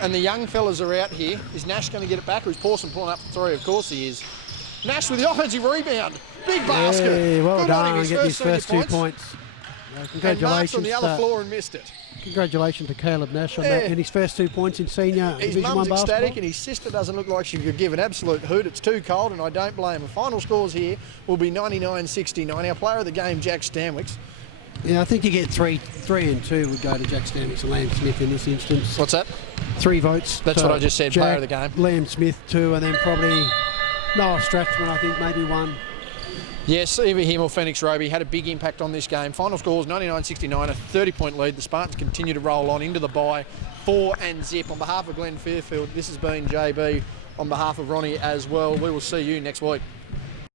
And the young fellas are out here. Is Nash going to get it back, or is Pawson pulling up for 3? Of course he is. Nash with the offensive rebound. Big basket. Hey, well Good done. on him, Get his first 2 points. points. And Mark's on Congratulations. the other floor and missed it. Congratulations to Caleb Nash on that. And his first 2 points in senior His Division 1 mum's basketball. ecstatic and his sister doesn't look like she could give an absolute hoot. It's too cold and I don't blame her. Final scores here will be 99-69. Our player of the game, Jack Stanwicks. Yeah, I think you get 3 and 2 would go to Jack Stanwicks and Liam Smith in this instance. What's that? 3 votes. That's what I just said, Jack, player of the game. Liam Smith 2, and then probably Noah Strathman, I think, maybe 1. Yes, either him or Phoenix Roby had a big impact on this game. Final scores 99-69, a 30-point lead. The Spartans continue to roll on into the bye. 4 and zip. On behalf of Glenn Fairfield, this has been JB. On behalf of Ronnie as well. We will see you next week.